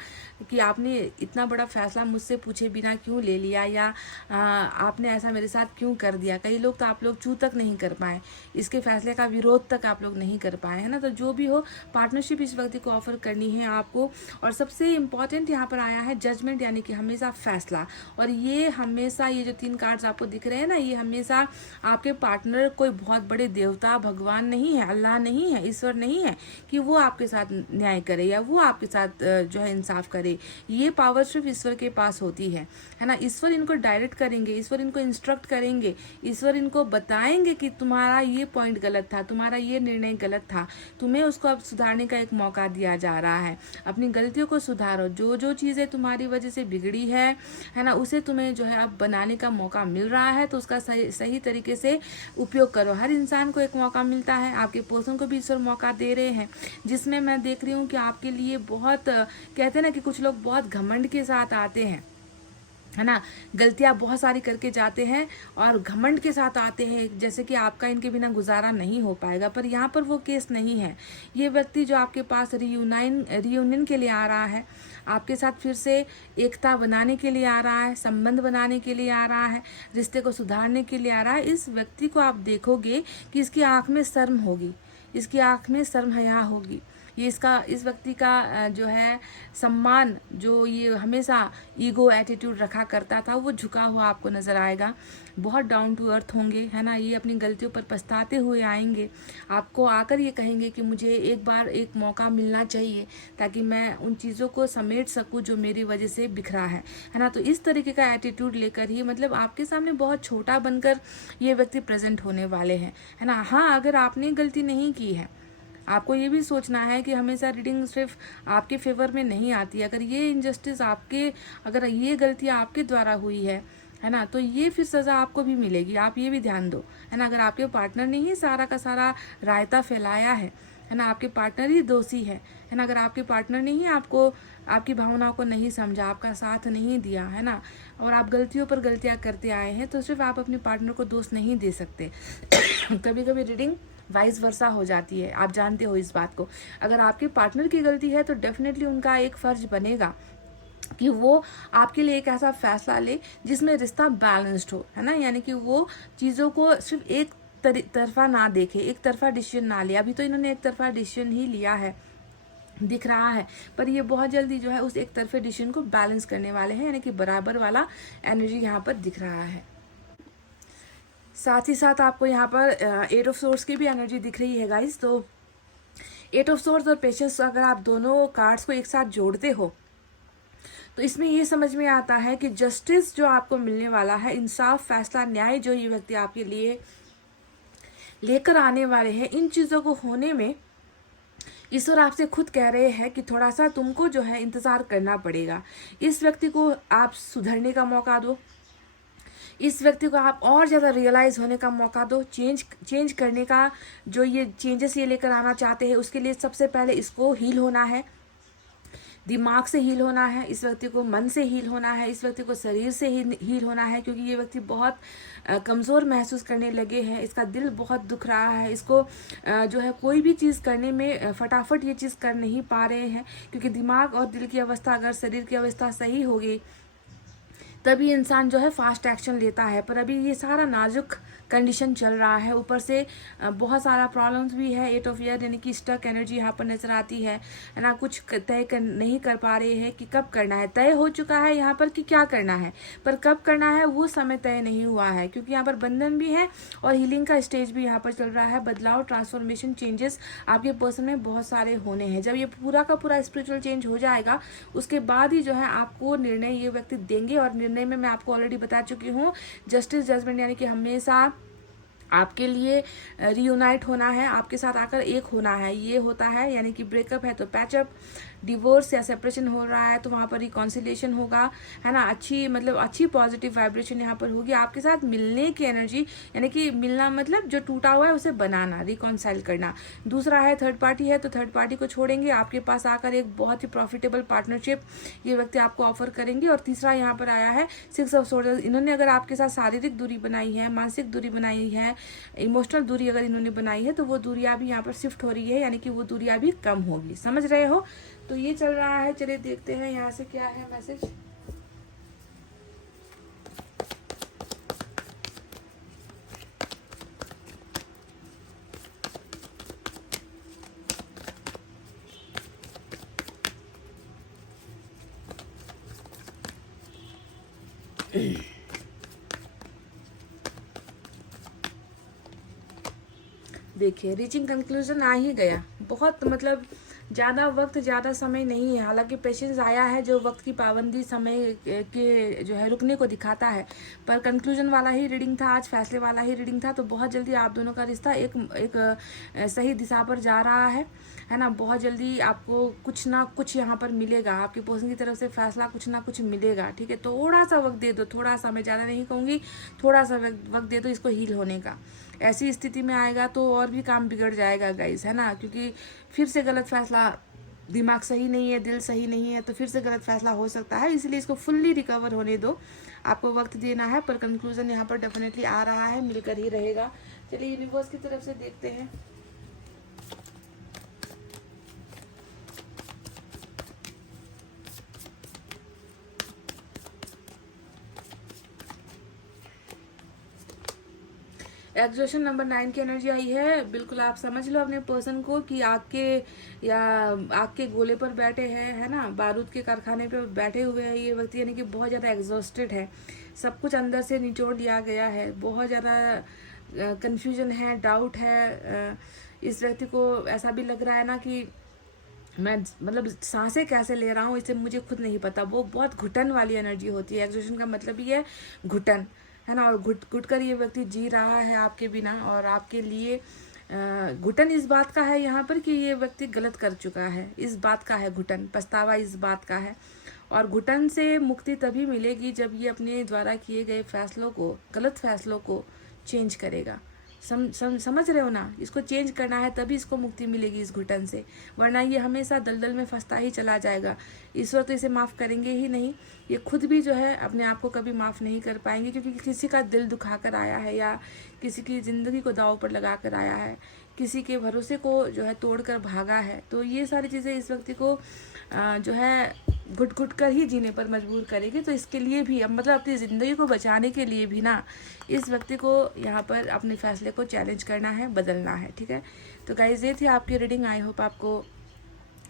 कि आपने इतना बड़ा फैसला मुझसे पूछे बिना क्यों ले लिया, या आपने ऐसा मेरे साथ क्यों कर दिया। कई लोग तो आप लोग चू तक नहीं कर पाए, इसके फैसले का विरोध तक आप लोग नहीं कर पाए, है ना। तो जो भी हो, पार्टनरशिप इस व्यक्ति को ऑफर करनी है आपको। और सबसे इम्पॉर्टेंट यहाँ पर आया है जजमेंट, यानी कि हमेशा फैसला। और ये हमेशा ये जो 3 कार्ड्स आपको दिख रहे हैं ना, ये हमेशा आपके पार्टनर कोई बहुत बड़े देवता भगवान नहीं है, अल्लाह नहीं है, ईश्वर नहीं है कि वो आपके साथ न्याय करे या वो आपके साथ जो है इंसाफ करे। ये पावर सिर्फ ईश्वर के पास होती है ना। ईश्वर इनको डायरेक्ट करेंगे, ईश्वर इनको इंस्ट्रक्ट करेंगे, ईश्वर इनको बताएंगे कि तुम्हारा ये पॉइंट गलत था, तुम्हारा ये निर्णय गलत था, तुम्हें उसको अब सुधारने का एक मौका दिया जा रहा है। अपनी गलतियों को सुधारो, जो जो चीज़ें तुम्हारी वजह से बिगड़ी है ना, उसे तुम्हें जो है अब बनाने का मौका मिल रहा है, तो उसका सही तरीके से उपयोग करो। हर इंसान को एक मौका मिलता है, आपके पर्सन को भी ईश्वर मौका दे रहे हैं, जिसमें मैं देख रही हूँ कि आपके लिए बहुत कहते हैं ना कि कुछ लोग बहुत घमंड के साथ आते हैं, है ना, गलतियां बहुत सारी करके जाते हैं और घमंड के साथ आते हैं, जैसे कि आपका इनके बिना गुजारा नहीं हो पाएगा। पर यहाँ पर वो केस नहीं है। ये व्यक्ति जो आपके पास रियूनियन के लिए आ रहा है, आपके साथ फिर से एकता बनाने के लिए आ रहा है, संबंध बनाने के लिए आ रहा है, रिश्ते को सुधारने के लिए आ रहा है। इस व्यक्ति को आप देखोगे कि इसकी आँख में शर्म होगी, इसकी आँख में शर्म हया होगी, ये इस व्यक्ति का जो है सम्मान, जो ये हमेशा ईगो एटीट्यूड रखा करता था, वो झुका हुआ आपको नज़र आएगा। बहुत डाउन टू अर्थ होंगे, है ना। ये अपनी गलतियों पर पछताते हुए आएंगे, आपको आकर ये कहेंगे कि मुझे एक बार एक मौका मिलना चाहिए ताकि मैं उन चीज़ों को समेट सकूं जो मेरी वजह से बिखरा है ना। तो इस तरीके का एटीट्यूड लेकर ही मतलब आपके सामने बहुत छोटा बनकर ये व्यक्ति प्रेजेंट होने वाले हैं, है ना। हाँ, अगर आपने गलती नहीं की है, आपको ये भी सोचना है कि हमेशा रीडिंग सिर्फ आपके फेवर में नहीं आती। अगर ये इनजस्टिस आपके, अगर ये गलती आपके द्वारा हुई है ना, तो ये फिर सज़ा आपको भी मिलेगी, आप ये भी ध्यान दो, है ना। अगर आपके पार्टनर ने ही सारा का सारा रायता फैलाया है ना, आपके पार्टनर ही दोषी है ना। अगर आपके पार्टनर ने ही आपको, आपकी भावनाओं को नहीं समझा, आपका साथ नहीं दिया, है ना, और आप गलतियों पर गलतियां करते आए हैं, तो सिर्फ आप अपने पार्टनर को दोष नहीं दे सकते। कभी कभी रीडिंग वाइस वर्सा हो जाती है, आप जानते हो इस बात को। अगर आपके पार्टनर की गलती है तो डेफिनेटली उनका एक फर्ज बनेगा कि वो आपके लिए एक ऐसा फैसला ले जिसमें रिश्ता बैलेंस्ड हो, है ना। यानी कि वो चीज़ों को सिर्फ एक तरफा ना देखे, एक तरफा डिसीजन ना ले। अभी तो इन्होंने एक तरफा डिसीजन ही लिया है दिख रहा है, पर ये बहुत जल्दी जो है उस एक तरफे डिसीजन को बैलेंस करने वाले हैं, यानी कि बराबर वाला एनर्जी यहाँ पर दिख रहा है। साथ ही साथ आपको यहाँ पर 8 ऑफ सोर्स की भी एनर्जी दिख रही है गाइस। तो 8 ऑफ सोर्स और पेशेंस, अगर आप दोनों कार्ड्स को एक साथ जोड़ते हो तो इसमें ये समझ में आता है कि जस्टिस जो आपको मिलने वाला है, इंसाफ, फैसला, न्याय जो ये व्यक्ति आपके लिए लेकर आने वाले हैं, इन चीज़ों को होने में ईश्वर आपसे खुद कह रहे हैं कि थोड़ा सा तुमको जो है इंतज़ार करना पड़ेगा। इस व्यक्ति को आप सुधरने का मौका दो, इस व्यक्ति को आप और ज़्यादा रियलाइज़ होने का मौका दो, चेंज करने का जो ये चेंजेस ये लेकर आना चाहते हैं, उसके लिए सबसे पहले इसको हील होना है, दिमाग से हील होना है, इस व्यक्ति को मन से हील होना है, इस व्यक्ति को शरीर से हील होना है, क्योंकि ये व्यक्ति बहुत कमज़ोर महसूस करने लगे हैं, इसका दिल बहुत दुख रहा है, इसको जो है कोई भी चीज़ करने में फटाफट ये चीज़ कर नहीं पा रहे हैं, क्योंकि दिमाग और दिल की अवस्था, अगर शरीर की अवस्था सही होगी तभी इंसान जो है फास्ट एक्शन लेता है। पर अभी ये सारा नाजुक कंडीशन चल रहा है, ऊपर से बहुत सारा प्रॉब्लम्स भी है। 8 ऑफ ईयर यानी कि स्टक एनर्जी यहाँ पर नजर आती है ना। कुछ नहीं कर पा रहे हैं कि कब करना है। तय हो चुका है यहाँ पर कि क्या करना है, पर कब करना है वो समय तय नहीं हुआ है, क्योंकि यहाँ पर बंधन भी है और हीलिंग का स्टेज भी यहाँ पर चल रहा है। बदलाव, ट्रांसफॉर्मेशन, चेंजेस आपके पर्सन में बहुत सारे होने हैं। जब ये पूरा का पूरा स्पिरिचुअल चेंज हो जाएगा उसके बाद ही जो है आपको निर्णय ये व्यक्ति देंगे, और निर्णय में मैं आपको ऑलरेडी बता चुकी हूँ, जस्टिस जजमेंट, यानी कि हमेशा आपके लिए रियूनाइट होना है, आपके साथ आकर एक होना है, ये होता है। यानी कि ब्रेकअप है तो पैचअप, डिवोर्स या सेपरेशन हो रहा है तो वहाँ पर रिकॉन्सिलिएशन होगा, है ना। अच्छी पॉजिटिव वाइब्रेशन यहाँ पर होगी। आपके साथ मिलने की एनर्जी, यानी कि मिलना मतलब जो टूटा हुआ है उसे बनाना, रिकॉन्साइल करना। दूसरा है थर्ड पार्टी है तो थर्ड पार्टी को छोड़ेंगे, आपके पास आकर एक बहुत ही प्रॉफिटेबल पार्टनरशिप ये व्यक्ति आपको ऑफर करेंगे। और तीसरा यहाँ पर आया है 6 ऑफ सोर्ड्स। इन्होंने अगर आपके साथ शारीरिक दूरी बनाई है, मानसिक दूरी बनाई है, इमोशनल दूरी अगर इन्होंने बनाई है, तो वो दूरियां भी यहाँ पर शिफ्ट हो रही है, यानी कि वो दूरियां भी कम होगी। समझ रहे हो? तो ये चल रहा है। चलिए देखते हैं यहाँ से क्या है मैसेज। देखिए, रीचिंग कंक्लूजन आ ही गया। बहुत मतलब ज़्यादा वक्त, ज़्यादा समय नहीं है। हालांकि पेशेंस आया है जो वक्त की पाबंदी, समय के जो है रुकने को दिखाता है, पर कंक्लूजन वाला ही रीडिंग था आज, फैसले वाला ही रीडिंग था। तो बहुत जल्दी आप दोनों का रिश्ता एक सही दिशा पर जा रहा है ना। बहुत जल्दी आपको कुछ ना कुछ यहाँ पर मिलेगा, आपकी पर्सन की तरफ से फैसला कुछ ना कुछ मिलेगा, ठीक है। थोड़ा सा वक्त दे दो, थोड़ा सा, मैं ज़्यादा नहीं कहूँगी, थोड़ा सा वक्त दे दो इसको हील होने का। ऐसी स्थिति में आएगा तो और भी काम बिगड़ जाएगा गाइस, है ना, क्योंकि फिर से गलत फैसला, दिमाग सही नहीं है, दिल सही नहीं है, तो फिर से गलत फैसला हो सकता है। इसलिए इसको फुल्ली रिकवर होने दो, आपको वक्त देना है। पर कंक्लूजन यहाँ पर डेफिनेटली आ रहा है, मिलकर ही रहेगा। चलिए यूनिवर्स की तरफ से देखते हैं। एग्जॉशन नंबर 9 की एनर्जी आई है। बिल्कुल आप समझ लो अपने पर्सन को कि आग के गोले पर बैठे हैं, है ना, बारूद के कारखाने पे बैठे हुए हैं ये व्यक्ति, यानी कि बहुत ज़्यादा एग्जॉस्टेड है, सब कुछ अंदर से निचोड़ लिया गया है, बहुत ज़्यादा कन्फ्यूजन है, डाउट है। इस व्यक्ति को ऐसा भी लग रहा है ना कि मैं मतलब सांसें कैसे ले रहा हूँ इसे मुझे खुद नहीं पता। वो बहुत घुटन वाली एनर्जी होती है। एग्जॉशन का मतलब ही है घुटन, है ना, और घुट घुट कर ये व्यक्ति जी रहा है आपके बिना, और आपके लिए घुटन इस बात का है यहाँ पर कि ये व्यक्ति गलत कर चुका है, इस बात का है घुटन, पछतावा इस बात का है। और घुटन से मुक्ति तभी मिलेगी जब ये अपने द्वारा किए गए फैसलों को, गलत फैसलों को चेंज करेगा। समझ रहे हो ना, इसको चेंज करना है तभी इसको मुक्ति मिलेगी इस घुटन से, वरना ये हमेशा दलदल में फंसता ही चला जाएगा। ईश्वर तो इसे माफ़ करेंगे ही नहीं, ये खुद भी जो है अपने आप को कभी माफ़ नहीं कर पाएंगे, क्योंकि किसी का दिल दुखा कर आया है, या किसी की ज़िंदगी को दांव पर लगा कर आया है, किसी के भरोसे को जो है तोड़ कर भागा है। तो ये सारी चीज़ें इस व्यक्ति को जो है घुट घुट कर ही जीने पर मजबूर करेगी। तो इसके लिए भी अब मतलब अपनी ज़िंदगी को बचाने के लिए भी ना इस व्यक्ति को यहाँ पर अपने फैसले को चैलेंज करना है, बदलना है। ठीक है, तो गाइस ये थी आपकी रीडिंग। आई होप आपको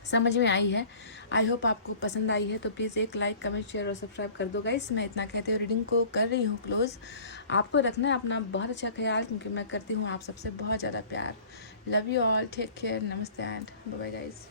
समझ में आई है, आई होप आपको पसंद आई है। तो प्लीज़ एक लाइक, कमेंट, शेयर और सब्सक्राइब कर दो गाइस। मैं इतना कहते हुए रीडिंग को कर रही हूँ क्लोज। आपको रखना है अपना बहुत अच्छा ख्याल, क्योंकि मैं करती हूँ आप सबसे बहुत ज़्यादा प्यार। Love you all, take care, नमस्ते एंड बाय बाय गाइस।